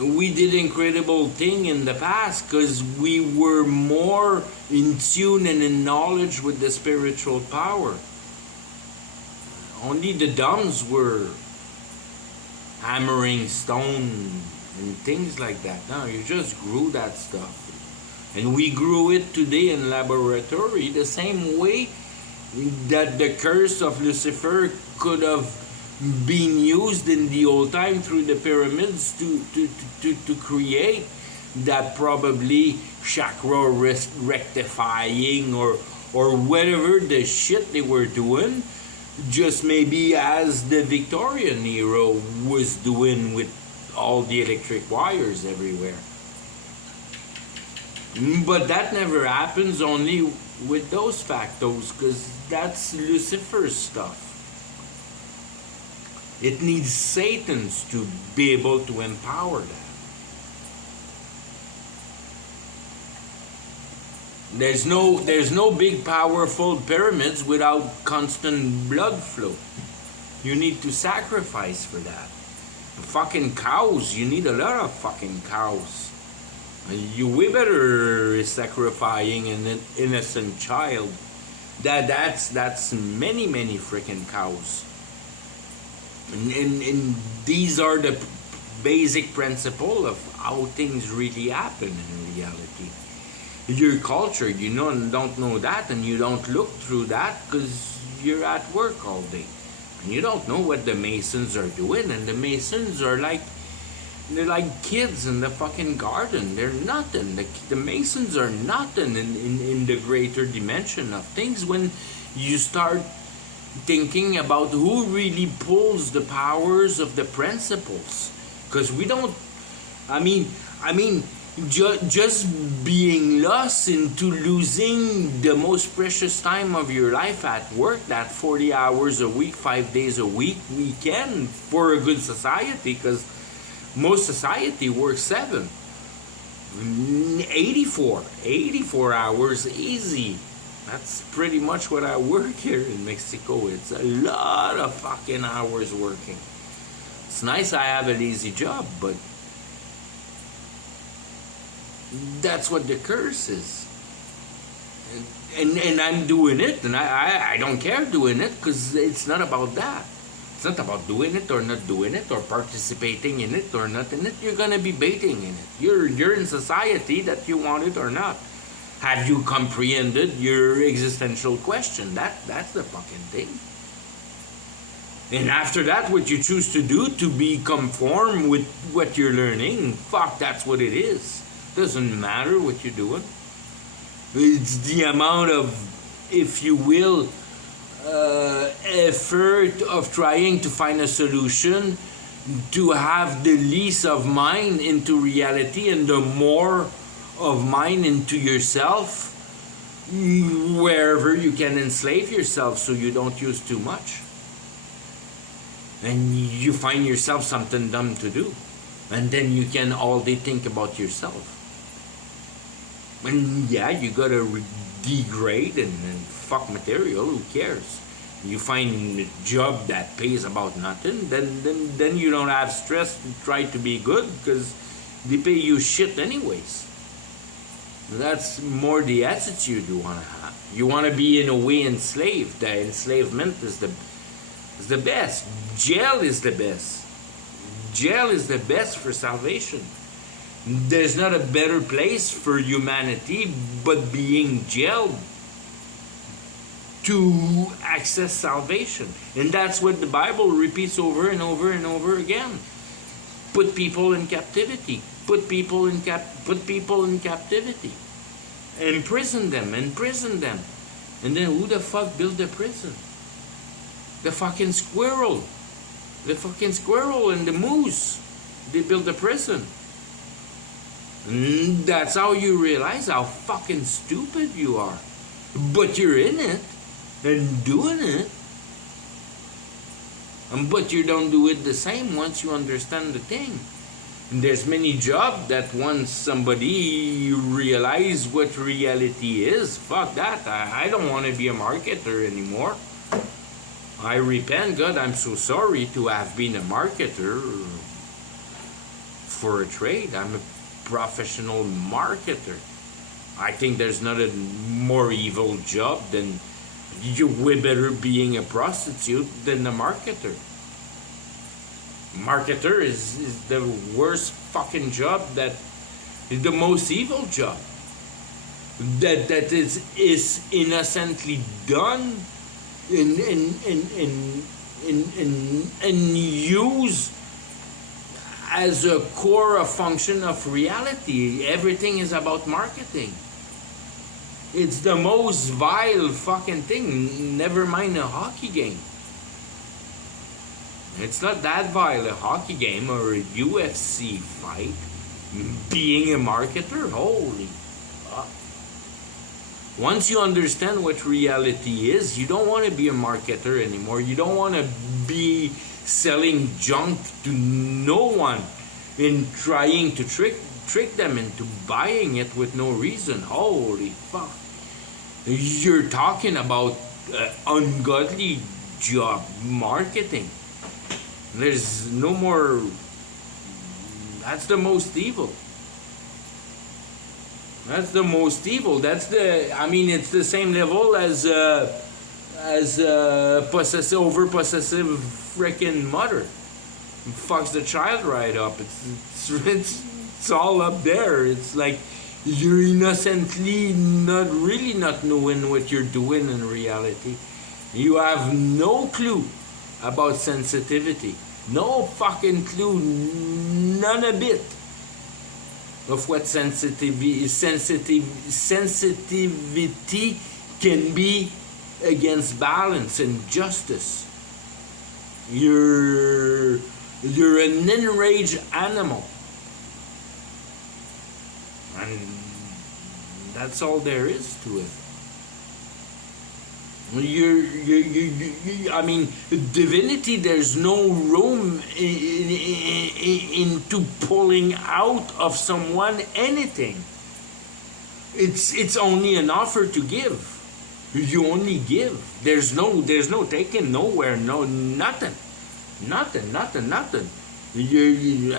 We did incredible thing in the past because we were more in tune and in knowledge with the spiritual power. Only the dumbs were hammering stone and things like that. No, you just grew that stuff. And we grew it today in laboratory the same way that the curse of Lucifer could have been used in the old time through the pyramids to create that probably chakra rectifying or whatever the shit they were doing, just maybe as the Victorian era was doing with all the electric wires everywhere. But that never happens only with those factors, because that's Lucifer's stuff. It needs Satan's to be able to empower that. There's no big powerful pyramids without constant blood flow. You need to sacrifice for that. Fucking cows, you need a lot of fucking cows. You way better sacrificing an innocent child. That's many freaking cows. And these are the basic principle of how things really happen in reality. Your culture, you don't know that, and you don't look through that because you're at work all day. And you don't know what the Masons are doing, and the Masons are they're like kids in the fucking garden. They're nothing. The Masons are nothing in the greater dimension of things when you start thinking about who really pulls the powers of the principles. Because we don't, I mean, just being lost into losing the most precious time of your life at work, that 40 hours a week, 5 days a week, weekend for a good society, because most society works 84 hours easy. That's pretty much what I work here in Mexico. It's a lot of fucking hours working. It's nice I have an easy job, but that's what the curse is. And I'm doing it, and I don't care doing it, because it's not about that. It's not about doing it or not doing it or participating in it or not in it. You're gonna be baiting in it. You're in society that you want it or not. Have you comprehended your existential question? That's the fucking thing. And after that, what you choose to do to be conform with what you're learning, fuck, that's what it is. Doesn't matter what you're doing. It's the amount of, if you will, effort of trying to find a solution to have the least of mind into reality and the more of mind into yourself, wherever you can enslave yourself so you don't use too much. And you find yourself something dumb to do. And then you can all day think about yourself. And yeah, you gotta degrade and fuck material. Who cares? You find a job that pays about nothing, then you don't have stress to try to be good because they pay you shit anyways. That's more the attitude you want to have. You want to be in a way enslaved. The enslavement is the best. Jail is the best. Jail is the best for salvation. There's not a better place for humanity but being jailed to access salvation. And that's what the Bible repeats over and over and over again. Put people in captivity. Put people in captivity. Imprison them. And then who the fuck built the prison? The fucking squirrel. The fucking squirrel and the moose. They built the prison. And that's how you realize how fucking stupid you are. But you're in it and doing it. But you don't do it the same once you understand the thing. And there's many jobs that once somebody realize what reality is, fuck that. I don't want to be a marketer anymore. I repent, God, I'm so sorry to have been a marketer for a trade. I'm a professional marketer. I think there's not a more evil job than you way better being a prostitute than a marketer. Marketer is the worst fucking job, that is the most evil job. That is innocently done and used as a core function of reality. Everything is about marketing. It's the most vile fucking thing. Never mind a hockey game. It's not that vile, a hockey game or a UFC fight. Being a marketer, holy fuck. Once you understand what reality is, you don't want to be a marketer anymore. You don't want to be selling junk to no one and trying to trick them into buying it with no reason. Holy fuck. You're talking about ungodly job marketing. There's no more. That's the most evil. That's the most evil. That's the. I mean, it's the same level as possessive, over possessive freaking mother. Fucks the child right up. It's all up there. It's like you're innocently not knowing what you're doing in reality. You have no clue about sensitivity. No fucking clue, none a bit of what sensitivity can be against balance and justice. You're an enraged animal. And that's all there is to it. I mean, divinity, there's no room into pulling out of someone anything. It's only an offer to give. You only give. There's no taking nowhere, no nothing. I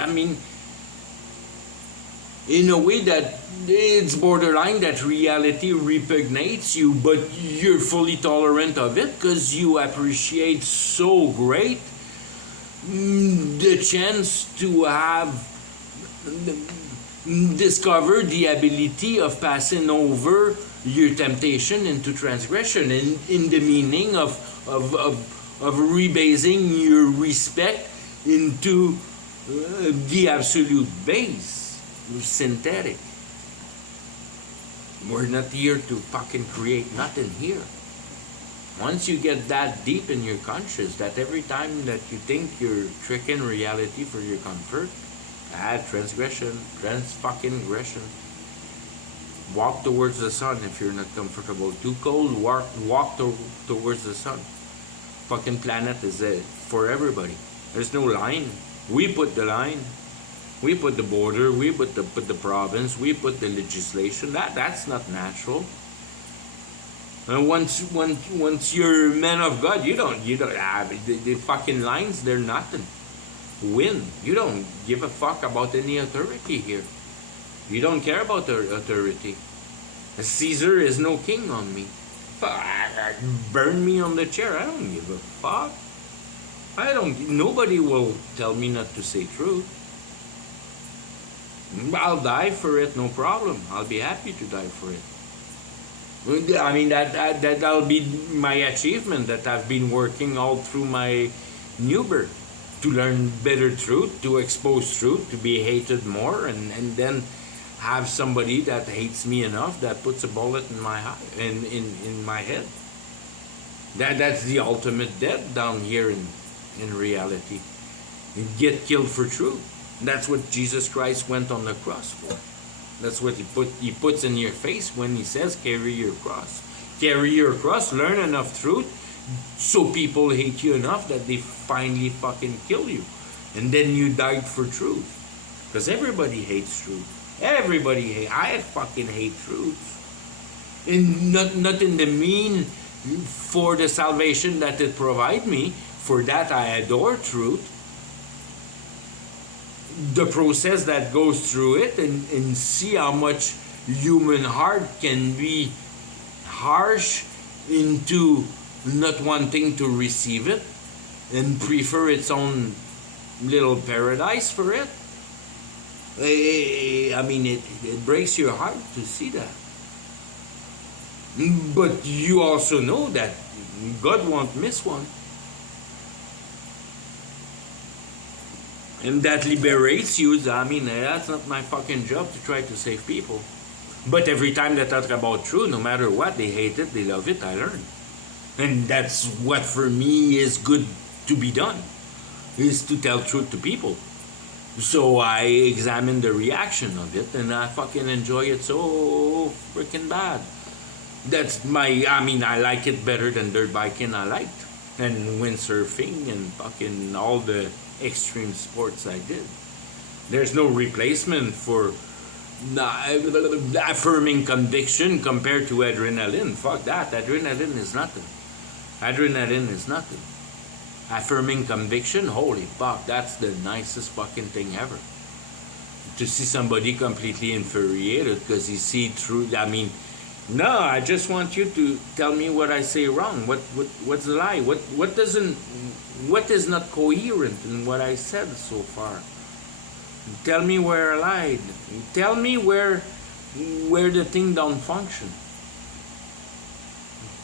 mean, in a way that it's borderline that reality repugnates you, but you're fully tolerant of it because you appreciate so great the chance to have discovered the ability of passing over your temptation into transgression, in the meaning of rebasing your respect into the absolute base. Synthetic. We're not here to fucking create nothing here. Once you get that deep in your conscious that every time that you think you're tricking reality for your comfort, transgression, trans-fucking-gression. Walk towards the sun if you're not comfortable. Too cold, walk towards the sun. Fucking planet is for everybody. There's no line. We put the line. We put the border, we put the province, we put the legislation. That's not natural. And once you're a man of God, you don't the fucking lines, they're nothing. Win. You don't give a fuck about any authority here. You don't care about the authority. Caesar is no king on me. Burn me on the chair. I don't give a fuck. Nobody will tell me not to say truth. I'll die for it, no problem. I'll be happy to die for it. I mean, that'll be my achievement, that I've been working all through my niggar to learn better truth, to expose truth, to be hated more, and then have somebody that hates me enough that puts a bullet in my in my head. That's the ultimate death down here in reality. You get killed for truth. That's what Jesus Christ went on the cross for. That's what he puts in your face when he says, carry your cross. Carry your cross, learn enough truth so people hate you enough that they finally fucking kill you. And then you died for truth. Because everybody hates truth. I fucking hate truth. And not in the mean for the salvation that it provide me. For that I adore truth. The process that goes through it, and see how much human heart can be harsh into not wanting to receive it and prefer its own little paradise for it. I mean, it breaks your heart to see that. But you also know that God won't miss one. And that liberates you. I mean, that's not my fucking job to try to save people. But every time they talk about truth, no matter what, they hate it, they love it, I learn. And that's what for me is good to be done, is to tell truth to people. So I examine the reaction of it, and I fucking enjoy it so freaking bad. I like it better than dirt biking I liked. And windsurfing and fucking all the extreme sports I did. There's no replacement for affirming conviction compared to adrenaline. Fuck that. Adrenaline is nothing. Affirming conviction, holy fuck, that's the nicest fucking thing ever. To see somebody completely infuriated because he see through. I mean, no, I just want you to tell me what I say wrong. What's the lie? What is not coherent in what I said so far? Tell me where I lied. Tell me where the thing don't function.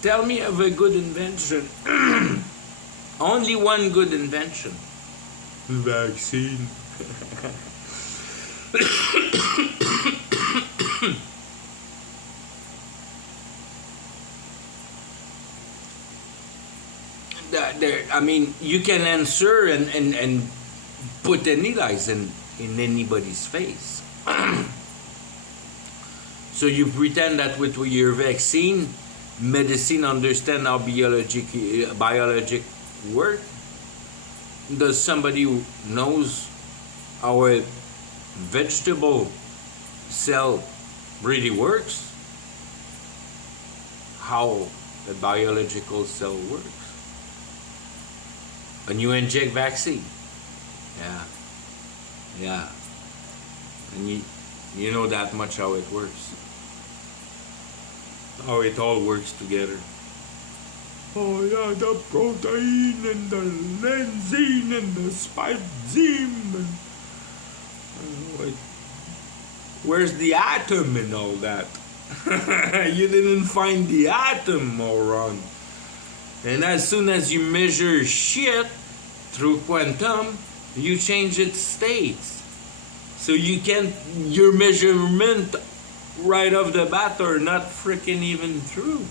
Tell me of a good invention. Only one good invention. Vaccine. I mean, you can answer and put any lies in anybody's face. So you pretend that with your vaccine, medicine understand how biologic work. Does somebody who knows how a vegetable cell really works? How a biological cell works? And you inject vaccine. Yeah. And you know that much how it works. How it all works together. Oh yeah, the protein and the lenzine and the spizeme and where's the atom in all that? You didn't find the atom, moron. And as soon as you measure shit through quantum, you change its states. So you can't, your measurement right off the bat are not freaking even true.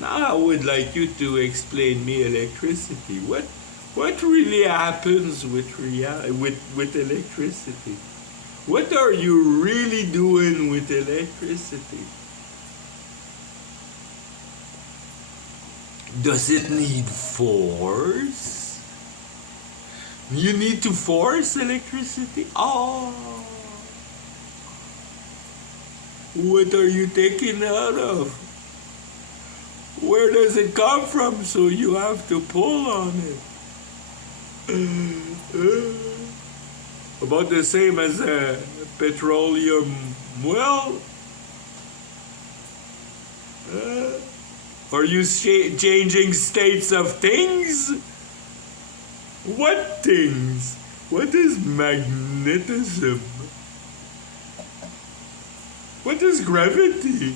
Now I would like you to explain me electricity. What really happens with electricity? What are you really doing with electricity? Does it need force? You need to force electricity? Oh. What are you taking out of? Where does it come from? So you have to pull on it. About the same as petroleum. Well, are you changing states of things? What things? What is magnetism? What is gravity?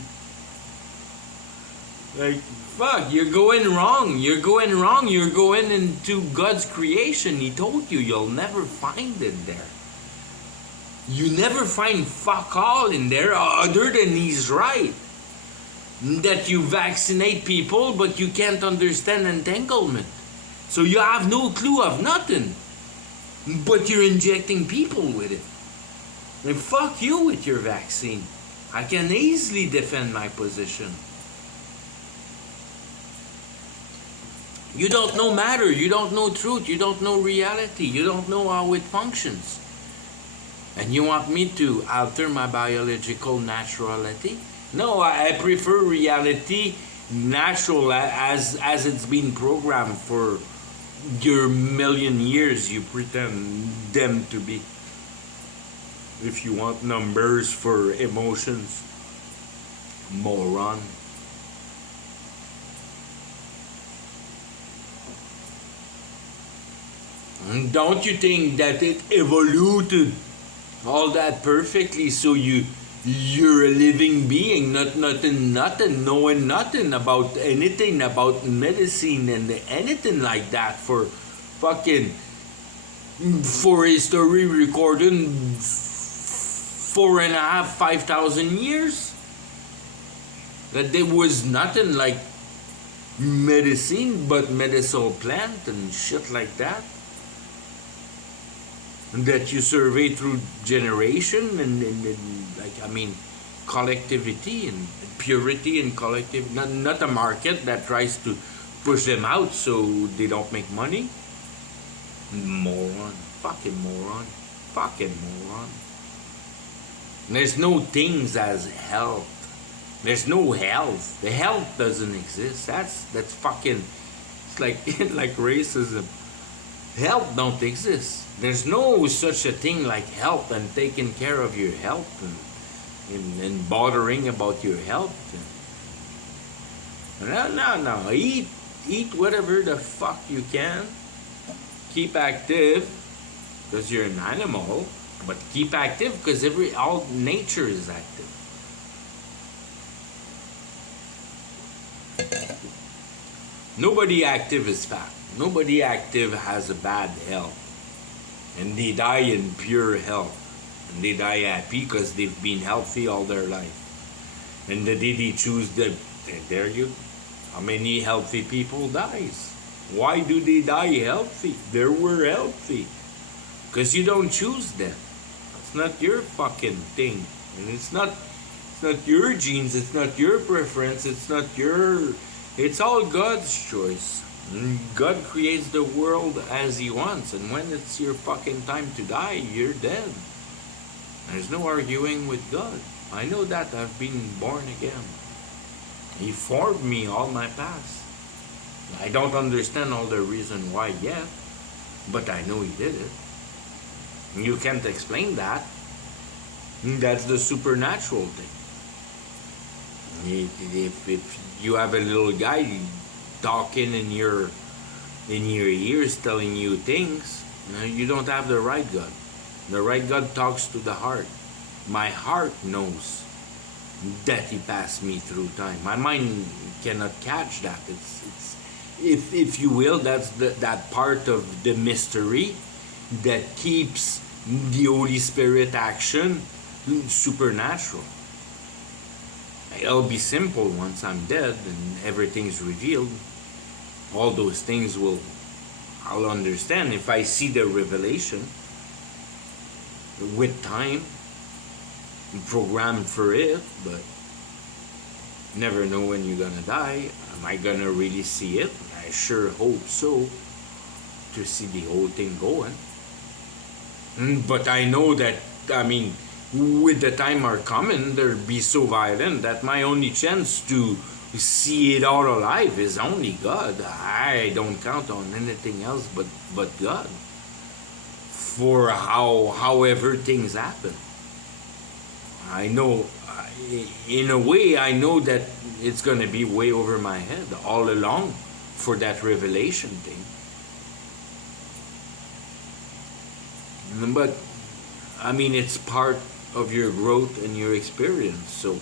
Like, fuck, you're going wrong. You're going wrong. You're going into God's creation. He told you you'll never find it there. You never find fuck all in there other than he's right. That you vaccinate people, but you can't understand entanglement. So you have no clue of nothing. But you're injecting people with it. And fuck you with your vaccine. I can easily defend my position. You don't know matter, you don't know truth, you don't know reality, you don't know how it functions. And you want me to alter my biological naturality? No, I prefer reality natural as it's been programmed for your million years you pretend them to be. If you want numbers for emotions, moron. Don't you think that it evolved all that perfectly so you're a living being, not nothing, knowing nothing about anything about medicine and anything like that for fucking for history recording 4.5, 5,000 years? That there was nothing like medicine but medicinal plant and shit like that. That you survey through generation and like I mean collectivity and purity and collective, not a market that tries to push them out so they don't make money. Moron, fucking moron, fucking moron. There's no things as health. There's no health. The health doesn't exist. That's fucking. It's like like racism. Health don't exist. There's no such a thing like health and taking care of your health and bothering about your health. No. Eat whatever the fuck you can. Keep active because you're an animal, but keep active because all nature is active. Nobody active is fat. Nobody active has a bad health. And they die in pure health. And they die happy because they've been healthy all their life. And the day they choose there you how many healthy people dies? Why do they die healthy? They were healthy. Because you don't choose them. It's not your fucking thing. And it's not your genes, it's not your preference, it's all God's choice. God creates the world as he wants, and when it's your fucking time to die, you're dead. There's no arguing with God. I know that. I've been born again. He formed me all my past. I don't understand all the reason why yet, but I know he did it. You can't explain that. That's the supernatural thing. If you have a little guy talking in your ears, telling you things, you don't have the right God. The right God talks to the heart. My heart knows that he passed me through time. My mind cannot catch that. It's if you will, that's that part of the mystery that keeps the Holy Spirit action supernatural. It'll be simple once I'm dead and everything's revealed. All those things I'll understand if I see the revelation with time. I'm programmed for it, but never know when you're gonna die. Am I gonna really see it? I sure hope so. to see the whole thing going. But I know that, I mean, with the time are coming, they'll be so violent that my only chance to see it all alive is only God. I don't count on anything else but God for however things happen. I know, in a way, I know that it's going to be way over my head all along for that revelation thing. But, I mean, it's part of your growth and your experience. So,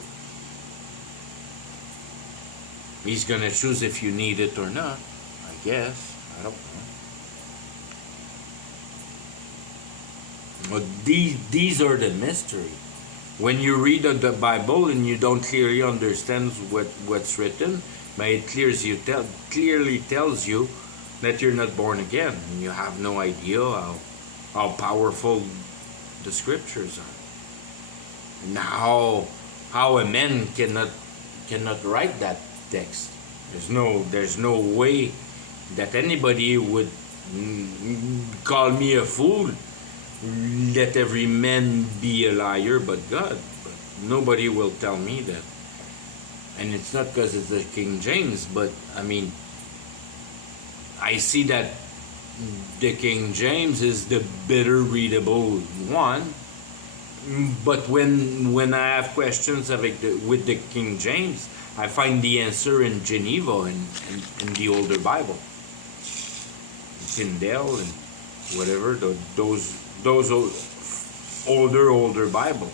he's going to choose if you need it or not, I guess. I don't know. But these are the mystery. When you read the Bible and you don't clearly understand what's written, but it clearly tells you that you're not born again, and you have no idea how powerful the scriptures are, and how a man cannot write that text. There's no way that anybody would call me a fool. Let every man be a liar but God. But nobody will tell me that. And it's not because it's the King James, but I mean, I see that the King James is the better readable one. But when I have questions with the King James, I find the answer in Geneva and the older Bible, Tyndale and whatever, those older Bible.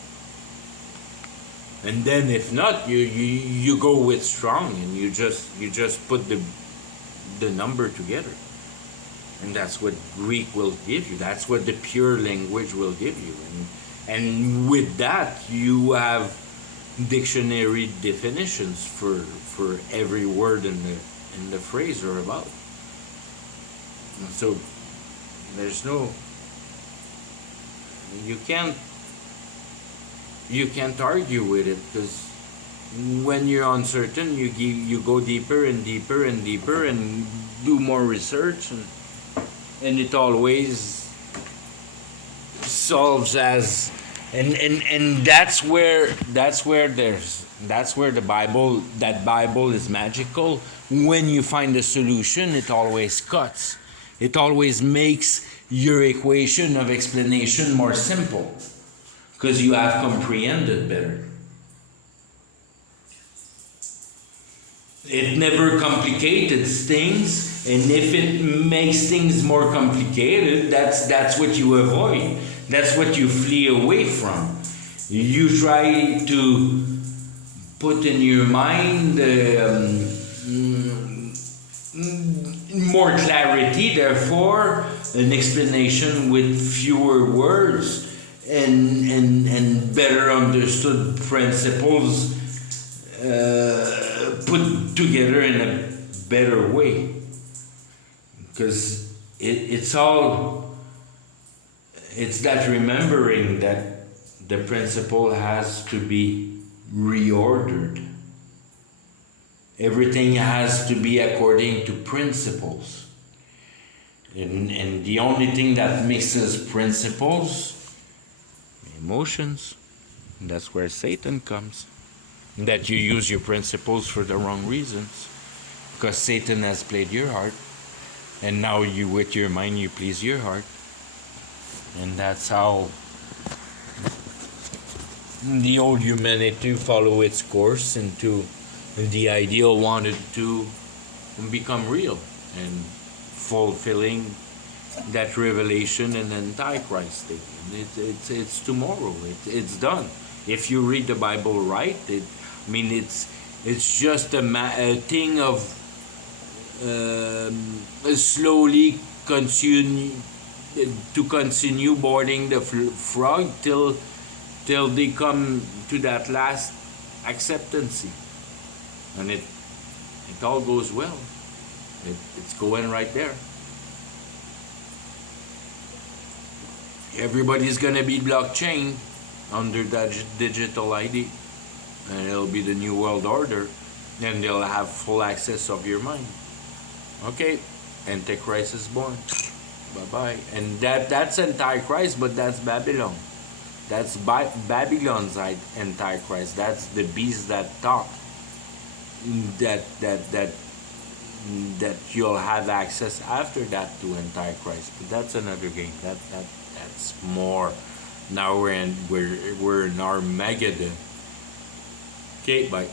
And then if not, you go with Strong and you just put the number together. And that's what Greek will give you. That's what the pure language will give you. And with that, you have dictionary definitions for every word in the phrase or about. And so there's no, you can't argue with it, because when you're uncertain, you go deeper and deeper and deeper and do more research, and it always solves as and that's where the Bible is magical. When you find a solution, it always cuts. It always makes your equation of explanation more simple, because you have comprehended better. It never complicated things, and if it makes things more complicated, that's what you avoid. That's what you flee away from. You try to put in your mind more clarity, therefore an explanation with fewer words and better understood principles put together in a better way. Because it's that remembering that the principle has to be reordered. Everything has to be according to principles. And the only thing that mixes principles, emotions, and that's where Satan comes. That you use your principles for the wrong reasons. Because Satan has played your heart. And now you, with your mind, you please your heart. And that's how the old humanity follow its course into the ideal wanted to become real and fulfilling that revelation and Antichrist thing. And it's tomorrow. It's done. If you read the Bible right, it's just a thing of slowly continue boarding the frog till they come to that last acceptancy, and it all goes well. It's going right there. Everybody's gonna be blockchain under that digital ID, and it'll be the new world order, and they'll have full access of your mind. Okay, Antichrist is born. Bye bye. And that's Antichrist, but that's Babylon. That's Babylon's Antichrist. That's the beast that talk. That you'll have access after that to Antichrist. But that's another game. That's more. Now we're in Armageddon. Okay, bye.